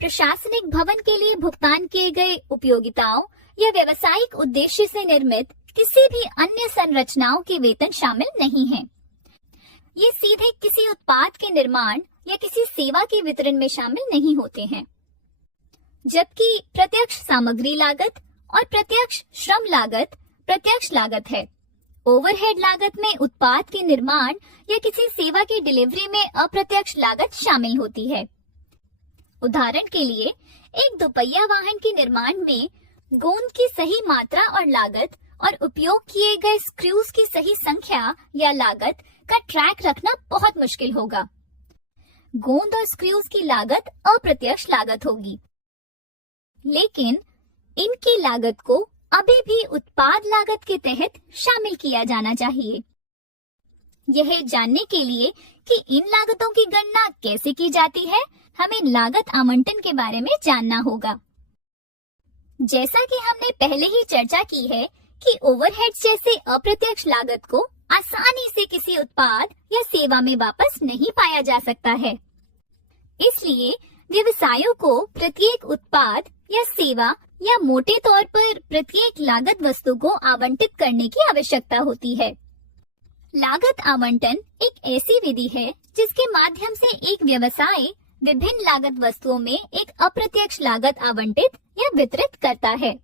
प्रशासनिक भवन के लिए भुगतान किए गए उपयोगिताओं या व्यावसायिक उद्देश्य से निर्मित किसी भी अन्य संरचनाओं के वेतन शामिल नहीं हैं। ये सीधे किसी उत्पाद के निर्माण या किसी सेवा के वितरण में शामिल नहीं होते हैं। जबकि प्रत्यक्ष सामग्री लागत और प्रत्यक्ष श्रम लागत प्रत्यक्ष लागत है। ओवरहेड लागत में उत्पाद के निर्माण या किसी सेवा की डिलीवरी में अप्रत्यक्ष लागत शामिल होती है। उदाहरण के लिए, एक दोपहिया वाहन के निर्माण में गोंद की सही मात्रा और लागत और उपयोग किए गए स्क्रूज की सही संख्या या लागत का ट्रैक रखना बहुत मुश्किल होगा। गोंद और स्क्रूज की लागत अप्रत्यक्ष लागत होगी, लेकिन इनकी लागत को अभी भी उत्पाद लागत के तहत शामिल किया जाना चाहिए। यह जानने के लिए कि इन लागतों की गणना कैसे की जाती है, हमें लागत आवंटन के बारे में जानना होगा। जैसा कि हमने पहले ही चर्चा की है कि ओवरहेड्स जैसे अप्रत्यक्ष लागत को आसानी से किसी उत्पाद या सेवा में वापस नहीं पाया जा सकता है। इसलिए व्यवसायों को प्रत्येक उत्पाद या सेवा या मोटे तौर पर प्रत्येक लागत वस्तु को आवंटित करने की आवश्यकता होती है। लागत आवंटन एक ऐसी विधि है जिसके माध्यम से एक व्यवसाय विभिन्न लागत वस्तुओं में एक अप्रत्यक्ष लागत आवंटित या वितरित करता है।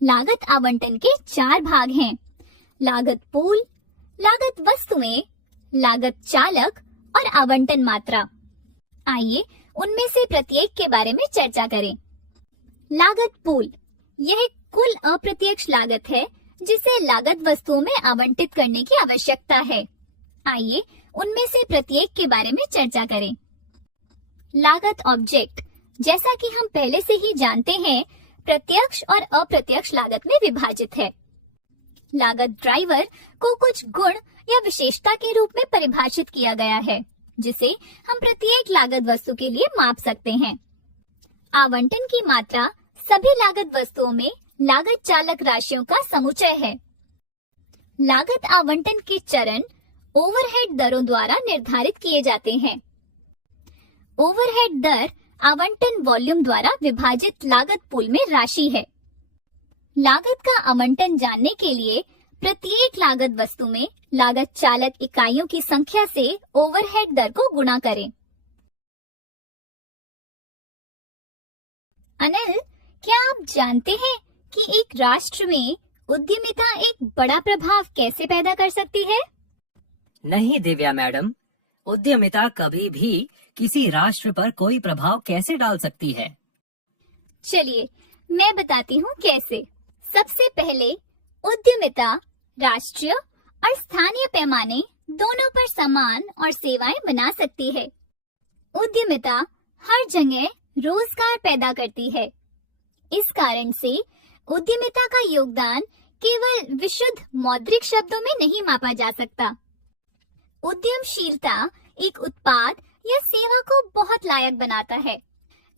लागत आवंटन के 4 भाग हैं: लागत पूल, लागत वस्तुएं, लागत चालक और आवंटन मात्रा। आइए उनमें से प्रत्येक के बारे में चर्चा करें। लागत पूल, यह कुल अप्रत्यक्ष लागत है जिसे लागत वस्तुओं में आवंटित करने की आवश्यकता है। आइए उनमें से प्रत्येक के बारे में चर्चा करें। लागत ऑब्जेक्ट, जैसा कि हम पहले से ही जानते हैं, प्रत्यक्ष और अप्रत्यक्ष लागत में विभाजित है। लागत ड्राइवर को कुछ गुण या विशेषता के रूप में परिभाषित किया गया है, जिसे हम प्रत्येक लागत वस्तु के लिए माप सकते हैं। आवंटन की मात्रा सभी लागत वस्तुओं में लागत चालक राशियों का समुच्चय है। लागत आवंटन के चरण ओवरहेड दरों द्वारा निर्धारित किए जाते हैं। ओवरहेड दर आवंटन वॉल्यूम द्वारा विभाजित लागत पूल में राशि है। लागत का आवंटन जानने के लिए प्रत्येक लागत वस्तु में लागत चालक इकाइयों की संख्या से ओवरहेड दर को गुणा करें। अनिल, क्या आप जानते हैं कि एक राष्ट्र में उद्यमिता एक बड़ा प्रभाव कैसे पैदा कर सकती है? नहीं दिव्या मैडम, उद्यमिता कभी भी किसी राष्ट्र पर कोई प्रभाव कैसे डाल सकती है? चलिए मैं बताती हूँ कैसे। सबसे पहले उद्यमिता राष्ट्रीय और स्थानीय पैमाने दोनों पर सामान और सेवाएं बना सकती है। उद्यमिता हर जगह रोजगार पैदा करती है। इस कारण से उद्यमिता का योगदान केवल विशुद्ध मौद्रिक शब्दों में नहीं मापा जा सकता। उद्यमशीलता एक उत्पाद या सेवा को बहुत लायक बनाता है,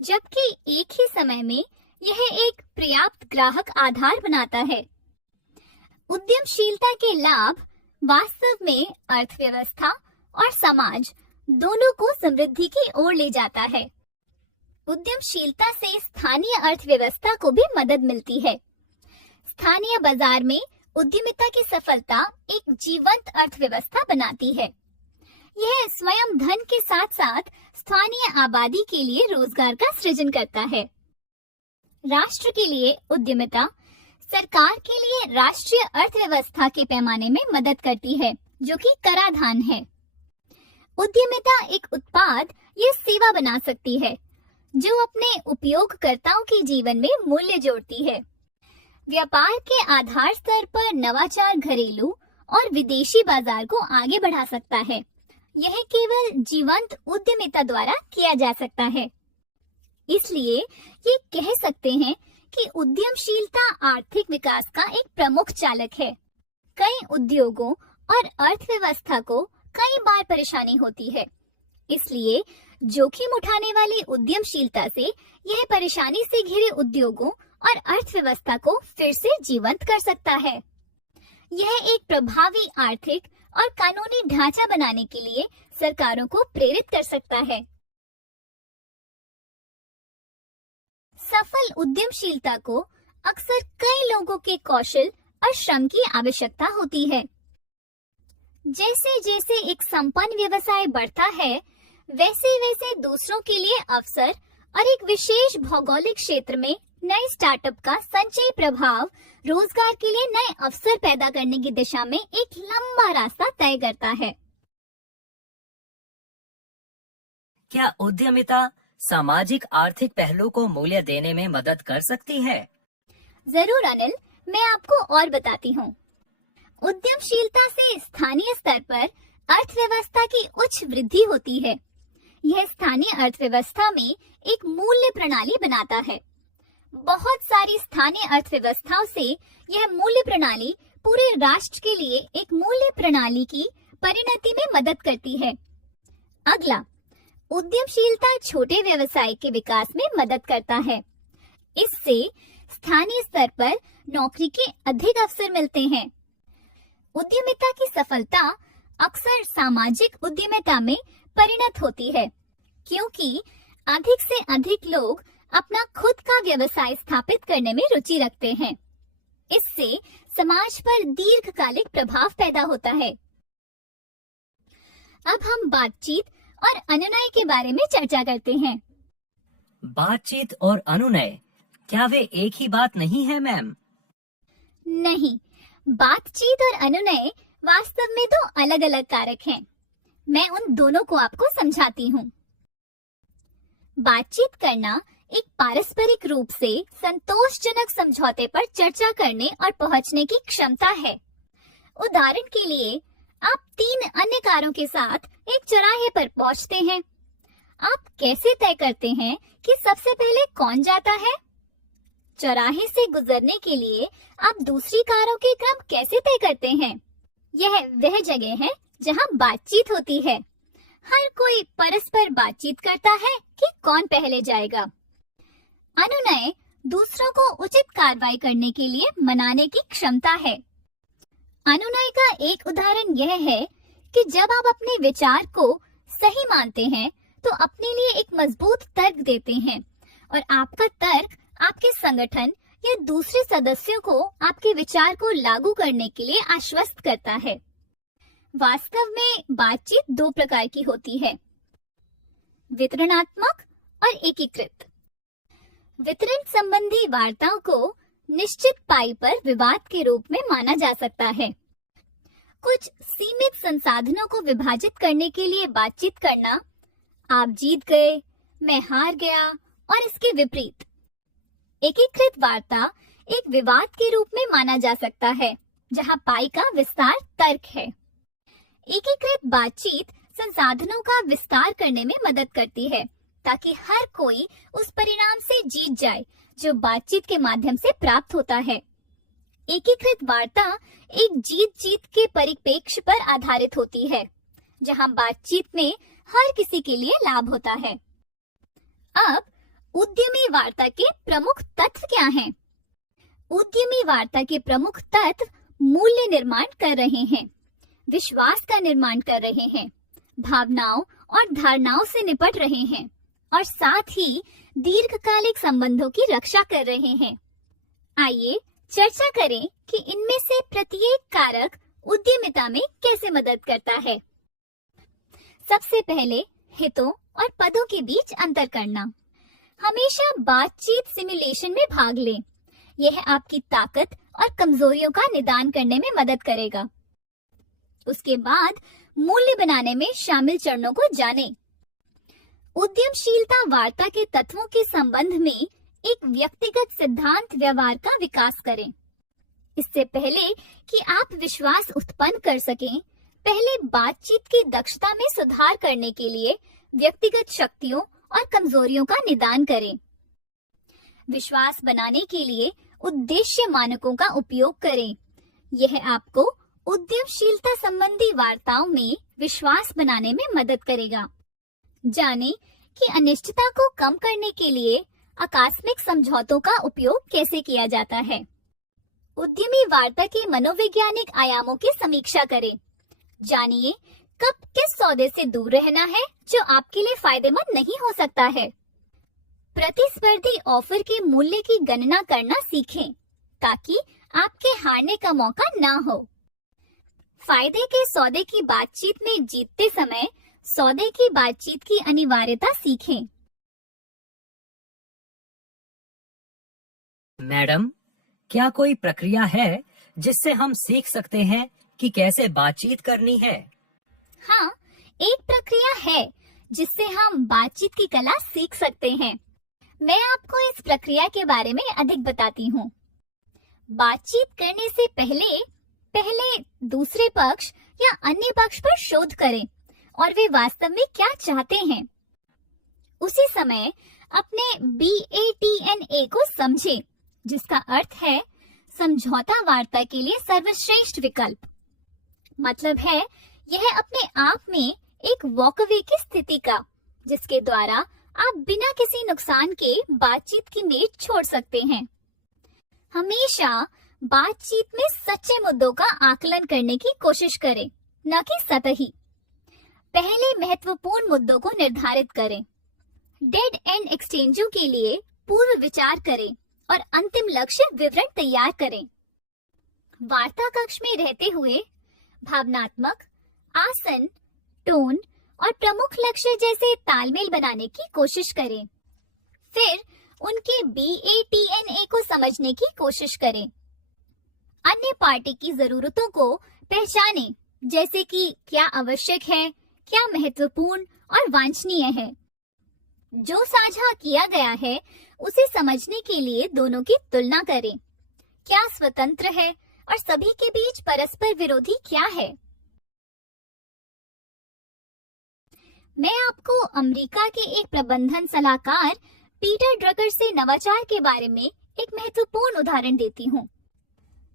जबकि एक ही समय में यह एक पर्याप्त ग्राहक आधार बनाता है। उद्यमशीलता के लाभ वास्तव में अर्थव्यवस्था और समाज दोनों को समृद्धि की ओर ले जाता है। उद्यमशीलता से स्थानीय अर्थव्यवस्था को भी मदद मिलती है। स्थानीय बाजार में उद्यमिता की सफलता एक जीवंत अर्थव्यवस्था बनाती है। यह स्वयं धन के साथ साथ स्थानीय आबादी के लिए रोजगार का सृजन करता है। राष्ट्र के लिए उद्यमिता सरकार के लिए राष्ट्रीय अर्थव्यवस्था के पैमाने में मदद करती है, जो कि कराधान है। उद्यमिता एक उत्पाद या सेवा बना सकती है जो अपने उपयोगकर्ताओं के जीवन में मूल्य जोड़ती है। व्यापार के आधार स्तर पर नवाचार घरेलू और विदेशी बाजार को आगे बढ़ा सकता है। यह केवल जीवंत उद्यमिता द्वारा किया जा सकता है। इसलिए ये कह सकते हैं कि उद्यमशीलता आर्थिक विकास का एक प्रमुख चालक है। कई उद्योगों और अर्थव्यवस्था को कई बार परेशानी होती है, इसलिए जोखिम उठाने वाली उद्यमशीलता से यह परेशानी से घिरे उद्योगों और अर्थव्यवस्था को फिर से जीवंत कर सकता है। यह एक प्रभावी आर्थिक और कानूनी ढांचा बनाने के लिए सरकारों को प्रेरित कर सकता है। सफल उद्यमशीलता को अक्सर कई लोगों के कौशल और श्रम की आवश्यकता होती है। जैसे जैसे एक संपन्न व्यवसाय बढ़ता है, वैसे वैसे दूसरों के लिए अवसर और एक विशेष भौगोलिक क्षेत्र में नए स्टार्टअप का संचयी प्रभाव रोजगार के लिए नए अवसर पैदा करने की दिशा में एक लंबा रास्ता तय करता है। क्या उद्यमिता सामाजिक आर्थिक पहलू को मूल्य देने में मदद कर सकती है? जरूर अनिल, मैं आपको और बताती हूँ। उद्यमशीलता से स्थानीय स्तर पर अर्थव्यवस्था की उच्च वृद्धि होती है। यह स्थानीय अर्थव्यवस्था में एक मूल्य प्रणाली बनाता है। बहुत सारी स्थानीय अर्थव्यवस्थाओं से यह मूल्य प्रणाली पूरे राष्ट्र के लिए एक मूल्य प्रणाली की परिणति में मदद करती है। अगला, उद्यमशीलता छोटे व्यवसाय के विकास में मदद करता है। इससे स्थानीय स्तर पर नौकरी के अधिक अवसर मिलते हैं। उद्यमिता की सफलता अक्सर सामाजिक उद्यमिता में परिणत होती है, क्योंकि अधिक से अधिक लोग अपना खुद का व्यवसाय स्थापित करने में रुचि रखते हैं। इससे समाज पर दीर्घकालिक प्रभाव पैदा होता है। अब हम बातचीत और अनुनय के बारे में चर्चा करते हैं। बातचीत और अनुनय, क्या वे एक ही बात नहीं है मैम? नहीं, बातचीत और अनुनय वास्तव में दो अलग अलग कारक हैं। मैं उन दोनों को आपको समझाती हूँ। बातचीत करना एक पारस्परिक रूप से संतोषजनक समझौते पर चर्चा करने और पहुंचने की क्षमता है। उदाहरण के लिए, आप 3 अन्य कारों के साथ एक चौराहे पर पहुंचते हैं। आप कैसे तय करते हैं कि सबसे पहले कौन जाता है? चौराहे से गुजरने के लिए आप दूसरी कारों के क्रम कैसे तय करते हैं? यह वह जगह है जहां बातचीत होती है। हर कोई परस्पर बातचीत करता है कि कौन पहले जाएगा। अनुनय दूसरों को उचित कार्रवाई करने के लिए मनाने की क्षमता है। अनुनय का एक उदाहरण यह है कि जब आप अपने विचार को सही मानते हैं तो अपने लिए एक मजबूत तर्क देते हैं और आपका तर्क आपके संगठन या दूसरे सदस्यों को आपके विचार को लागू करने के लिए आश्वस्त करता है। वास्तव में बातचीत 2 प्रकार की होती है, वितरणात्मक और एकीकृत। वितरण संबंधी वार्ताओं को निश्चित पाई पर विवाद के रूप में माना जा सकता है। कुछ सीमित संसाधनों को विभाजित करने के लिए बातचीत करना, आप जीत गए, मैं हार गया और इसके विपरीत। एकीकृत वार्ता एक विवाद के रूप में माना जा सकता है, जहां पाई का विस्तार तर्क है। एकीकृत बातचीत संसाधनों का विस्तार करने में मदद करती है ताकि हर कोई उस परिणाम से जीत जाए जो बातचीत के माध्यम से प्राप्त होता है। एकीकृत वार्ता एक जीत-जीत के परिप्रेक्ष्य पर आधारित होती है, जहां बातचीत में हर किसी के लिए लाभ होता है। अब उद्यमी वार्ता के प्रमुख तत्व क्या हैं? उद्यमी वार्ता के प्रमुख तत्व मूल्य निर्माण कर रहे हैं, विश्वास का निर्माण कर रहे हैं, भावनाओं और धारणाओं से निपट रहे हैं और साथ ही दीर्घकालिक संबंधों की रक्षा कर रहे हैं। आइए चर्चा करें कि इनमें से प्रत्येक कारक उद्यमिता में कैसे मदद करता है। सबसे पहले हितों और पदों के बीच अंतर करना। हमेशा बातचीत सिमुलेशन में भाग लें। यह आपकी ताकत और कमजोरियों का निदान करने में मदद करेगा। उसके बाद मूल्य बनाने में शामिल चरणों को जानें। उद्यमशीलता वार्ता के तत्वों के संबंध में एक व्यक्तिगत सिद्धांत व्यवहार का विकास करें। इससे पहले कि आप विश्वास उत्पन्न कर सकें, पहले बातचीत की दक्षता में सुधार करने के लिए व्यक्तिगत शक्तियों और कमजोरियों का निदान करें। विश्वास बनाने के लिए उद्देश्य मानकों का उपयोग करें। यह आपको उद्यमशीलता संबंधी वार्ताओं में विश्वास बनाने में मदद करेगा। जानें कि अनिश्चितता को कम करने के लिए आकस्मिक समझौतों का उपयोग कैसे किया जाता है। उद्यमी वार्ता के मनोवैज्ञानिक आयामों की समीक्षा करें। जानिए कब किस सौदे से दूर रहना है जो आपके लिए फायदेमंद नहीं हो सकता है। प्रतिस्पर्धी ऑफर के मूल्य की गणना करना सीखें ताकि आपके हारने का मौका ना हो। फायदे के सौदे की बातचीत में जीतते समय सौदे की बातचीत की अनिवार्यता सीखें। मैडम, क्या कोई प्रक्रिया है जिससे हम सीख सकते हैं कि कैसे बातचीत करनी है? हाँ, एक प्रक्रिया है जिससे हम बातचीत की कला सीख सकते हैं। मैं आपको इस प्रक्रिया के बारे में अधिक बताती हूँ। बातचीत करने से पहले दूसरे पक्ष या अन्य पक्ष पर शोध करें और वे वास्तव में क्या चाहते हैं। उसी समय अपने BATNA को समझें, जिसका अर्थ है समझौता वार्ता के लिए सर्वश्रेष्ठ विकल्प। मतलब है यह अपने आप में एक वॉकअवे की स्थिति का, जिसके द्वारा आप बिना किसी नुकसान के बातचीत की मेज छोड़ सकते हैं। हमेशा बातचीत में सच्चे मुद्दों का आकलन करने की कोशिश करें, न कि सतही। पहले महत्वपूर्ण मुद्दों को निर्धारित करें। डेड एंड एक्सचेंजों के लिए पूर्व विचार करें और अंतिम लक्ष्य विवरण तैयार करें। वार्ता कक्ष में रहते हुए भावनात्मक, आसन, टोन और प्रमुख लक्ष्य जैसे तालमेल बनाने की कोशिश करें। फिर उनके BATNA को समझने की कोशिश करें। अन्य पार्टी की जरूरतों को पहचानें, जैसे कि क्या आवश्यक है, क्या महत्वपूर्ण और वांछनीय है। जो साझा किया गया है उसे समझने के लिए दोनों की तुलना करें। क्या स्वतंत्र है और सभी के बीच परस्पर विरोधी क्या है। मैं आपको अमेरिका के एक प्रबंधन सलाहकार पीटर ड्रकर से नवाचार के बारे में एक महत्वपूर्ण उदाहरण देती हूँ।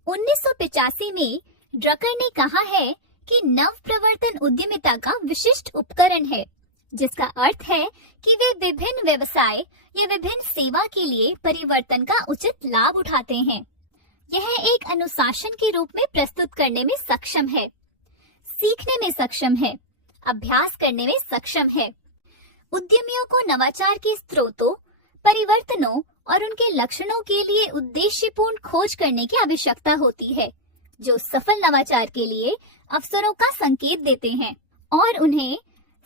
1985 में ड्रकर ने कहा है कि नव प्रवर्तन उद्यमिता का विशिष्ट उपकरण है, जिसका अर्थ है कि वे विभिन्न व्यवसाय या विभिन्न सेवा के लिए परिवर्तन का उचित लाभ उठाते हैं। यह एक अनुशासन के रूप में प्रस्तुत करने में सक्षम है, सीखने में सक्षम है, अभ्यास करने में सक्षम है। उद्यमियों को नवाचार के स्रोतों, परिवर्तनों और उनके लक्षणों के लिए उद्देश्यपूर्ण खोज करने की आवश्यकता होती है, जो सफल नवाचार के लिए अवसरों का संकेत देते हैं और उन्हें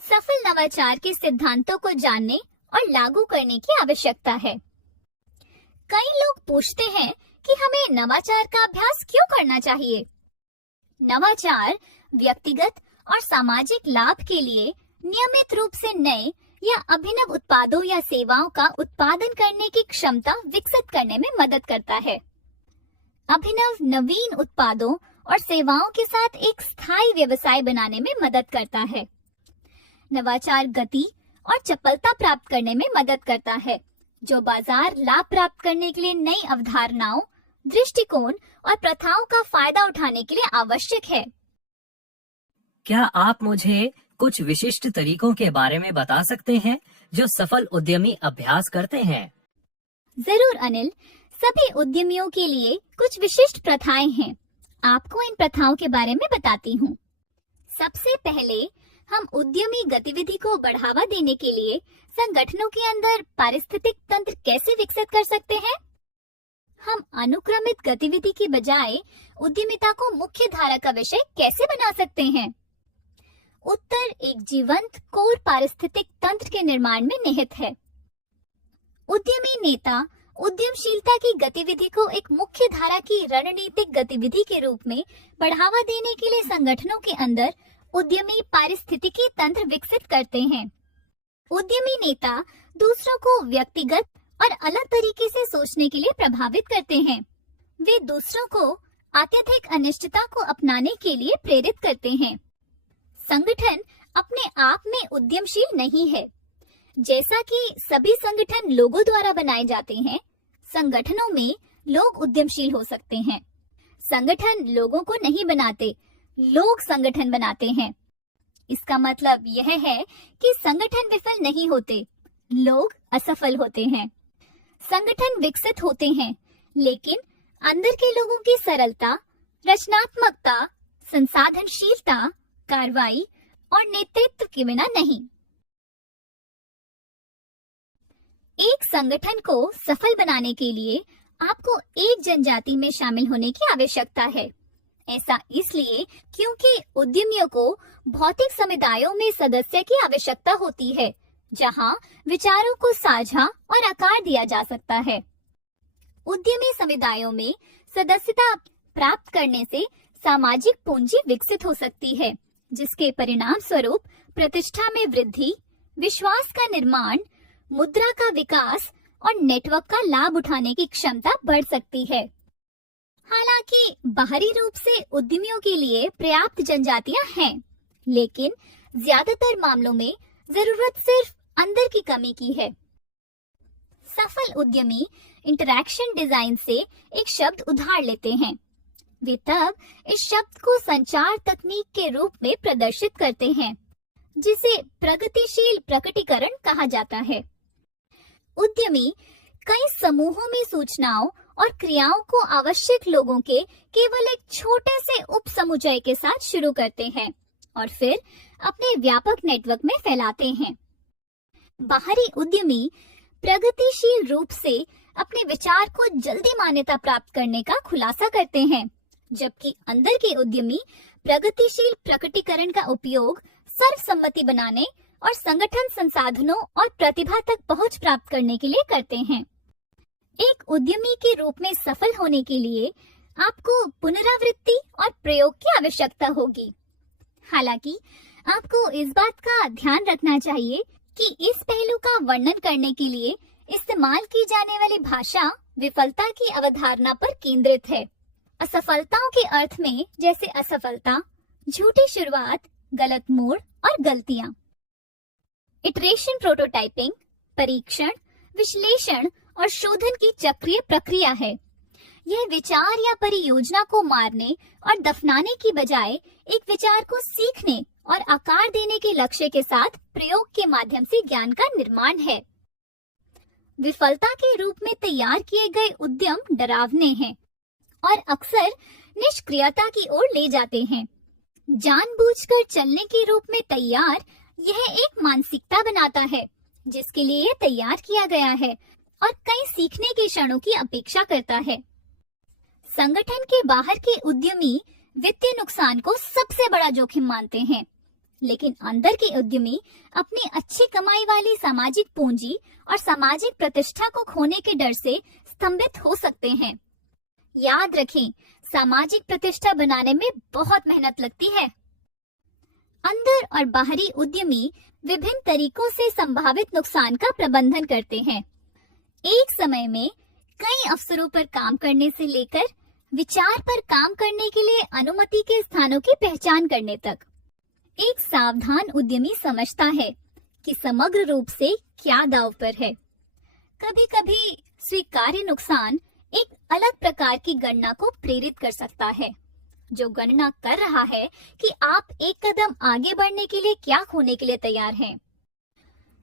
सफल नवाचार के सिद्धांतों को जानने और लागू करने की आवश्यकता है। कई लोग पूछते हैं कि हमें नवाचार का अभ्यास क्यों करना चाहिए। नवाचार व्यक्तिगत और सामाजिक लाभ के लिए नियमित रूप से नए या अभिनव उत्पादों या सेवाओं का उत्पादन करने की क्षमता विकसित करने में मदद करता है। अभिनव नवीन उत्पादों और सेवाओं के साथ एक स्थायी व्यवसाय बनाने में मदद करता है। नवाचार गति और चपलता प्राप्त करने में मदद करता है, जो बाजार लाभ प्राप्त करने के लिए नई अवधारणाओं, दृष्टिकोण और प्रथाओं का फायदा उठाने के लिए आवश्यक है। क्या आप मुझे कुछ विशिष्ट तरीकों के बारे में बता सकते हैं जो सफल उद्यमी अभ्यास करते हैं? जरूर अनिल, सभी उद्यमियों के लिए कुछ विशिष्ट प्रथाएं हैं। आपको इन प्रथाओं के बारे में बताती हूँ। सबसे पहले हम उद्यमी गतिविधि को बढ़ावा देने के लिए संगठनों के अंदर पारिस्थितिक तंत्र कैसे विकसित कर सकते हैं। हम अनुक्रमित गतिविधि की बजाय उद्यमिता को मुख्य धारा का विषय कैसे बना सकते हैं। उत्तर एक जीवंत कोर पारिस्थितिक तंत्र के निर्माण में निहित है। उद्यमी नेता उद्यमशीलता की गतिविधि को एक मुख्य धारा की रणनीतिक गतिविधि के रूप में बढ़ावा देने के लिए संगठनों के अंदर उद्यमी पारिस्थितिकी तंत्र विकसित करते हैं। उद्यमी नेता दूसरों को व्यक्तिगत और अलग तरीके से सोचने के लिए प्रभावित करते हैं। वे दूसरों को अत्यधिक अनिश्चितता को अपनाने के लिए प्रेरित करते हैं। संगठन अपने आप में उद्यमशील नहीं है। जैसा कि सभी संगठन लोगों द्वारा बनाए जाते हैं, संगठनों में लोग उद्यमशील हो सकते हैं। संगठन लोगों को नहीं बनाते, लोग संगठन बनाते हैं। इसका मतलब यह है कि संगठन विफल नहीं होते, लोग असफल होते हैं। संगठन विकसित होते हैं, लेकिन अंदर के लोगों की सरलता, रचनात्मकता, संसाधनशीलता, कार्रवाई और नेतृत्व के बिना नहीं। एक संगठन को सफल बनाने के लिए आपको एक जनजाति में शामिल होने की आवश्यकता है। ऐसा इसलिए क्योंकि उद्यमियों को भौतिक समुदायों में सदस्य की आवश्यकता होती है, जहां विचारों को साझा और आकार दिया जा सकता है। उद्यमी समुदायों में सदस्यता प्राप्त करने से सामाजिक पूंजी विकसित हो सकती है, जिसके परिणाम स्वरूप प्रतिष्ठा में वृद्धि, विश्वास का निर्माण, मुद्रा का विकास और नेटवर्क का लाभ उठाने की क्षमता बढ़ सकती है। हालांकि बाहरी रूप से उद्यमियों के लिए पर्याप्त जनजातियां हैं, लेकिन ज्यादातर मामलों में जरूरत सिर्फ अंदर की कमी की है। सफल उद्यमी इंटरैक्शन डिजाइन से एक शब्द उधार लेते हैं। वे तब इस शब्द को संचार तकनीक के रूप में प्रदर्शित करते हैं, जिसे प्रगतिशील प्रकटीकरण कहा जाता है। उद्यमी कई समूहों में सूचनाओं और क्रियाओं को आवश्यक लोगों के केवल एक छोटे से उप समुच्चय के साथ शुरू करते हैं और फिर अपने व्यापक नेटवर्क में फैलाते हैं। बाहरी उद्यमी प्रगतिशील रूप से अपने विचार को जल्दी मान्यता प्राप्त करने का खुलासा करते हैं, जबकि अंदर के उद्यमी प्रगतिशील प्रकटीकरण का उपयोग सर्वसम्मति बनाने और संगठन संसाधनों और प्रतिभा तक पहुंच प्राप्त करने के लिए करते हैं। एक उद्यमी के रूप में सफल होने के लिए आपको पुनरावृत्ति और प्रयोग की आवश्यकता होगी। हालांकि आपको इस बात का ध्यान रखना चाहिए कि इस पहलू का वर्णन करने के लिए इस्तेमाल की जाने वाली भाषा विफलता की अवधारणा पर केंद्रित है। असफलताओं के अर्थ में जैसे असफलता, झूठी शुरुआत, गलत मोड़ और गलतियां। इटरेशन प्रोटोटाइपिंग परीक्षण, विश्लेषण और शोधन की चक्रीय प्रक्रिया है। यह विचार या परियोजना को मारने और दफनाने की बजाय एक विचार को सीखने और आकार देने के लक्ष्य के साथ प्रयोग के माध्यम से ज्ञान का निर्माण है। विफलता के रूप में तैयार किए गए उद्यम डरावने हैं और अक्सर निष्क्रियता की ओर ले जाते हैं। जानबूझकर चलने के रूप में तैयार यह एक मानसिकता बनाता है जिसके लिए यह तैयार किया गया है और कई सीखने के क्षणों की अपेक्षा करता है। संगठन के बाहर के उद्यमी वित्तीय नुकसान को सबसे बड़ा जोखिम मानते हैं, लेकिन अंदर के उद्यमी अपनी अच्छी कमाई वाली सामाजिक पूंजी और सामाजिक प्रतिष्ठा को खोने के डर से स्तंभित हो सकते हैं। याद रखें, सामाजिक प्रतिष्ठा बनाने में बहुत मेहनत लगती है। अंदर और बाहरी उद्यमी विभिन्न तरीकों से संभावित नुकसान का प्रबंधन करते हैं। एक समय में कई अवसरों पर काम करने से लेकर विचार पर काम करने के लिए अनुमति के स्थानों की पहचान करने तक, एक सावधान उद्यमी समझता है कि समग्र रूप से क्या दांव पर है। कभी कभी स्वीकार्य नुकसान एक अलग प्रकार की गणना को प्रेरित कर सकता है, जो गणना कर रहा है कि आप एक कदम आगे बढ़ने के लिए क्या खोने के लिए तैयार हैं।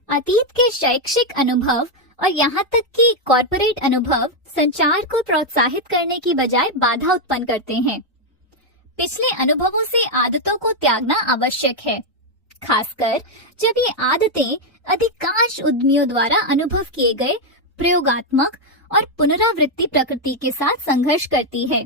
अतीत के शैक्षिक अनुभव और यहाँ तक कि कॉर्पोरेट अनुभव संचार को प्रोत्साहित करने की बजाय बाधा उत्पन्न करते हैं। पिछले अनुभवों से आदतों को त्यागना आवश्यक है, खासकर जब ये आदतें अधिकांश उद्यमियों द्वारा अनुभव किए गए प्रयोगात्मक और पुनरावृत्ति प्रकृति के साथ संघर्ष करती है।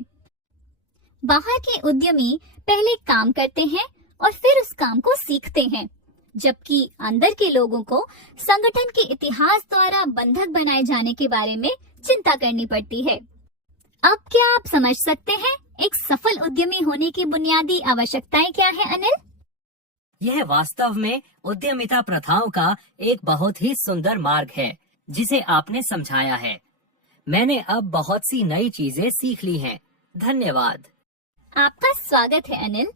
बाहर के उद्यमी पहले काम करते हैं और फिर उस काम को सीखते हैं, जबकि अंदर के लोगों को संगठन के इतिहास द्वारा बंधक बनाए जाने के बारे में चिंता करनी पड़ती है। अब क्या आप समझ सकते हैं एक सफल उद्यमी होने की बुनियादी आवश्यकताएं क्या है, अनिल? यह वास्तव में उद्यमिता प्रथाओं का एक बहुत ही सुंदर मार्ग है जिसे आपने समझाया है। मैंने अब बहुत सी नई चीजें सीख ली हैं। धन्यवाद। आपका स्वागत है, अनिल।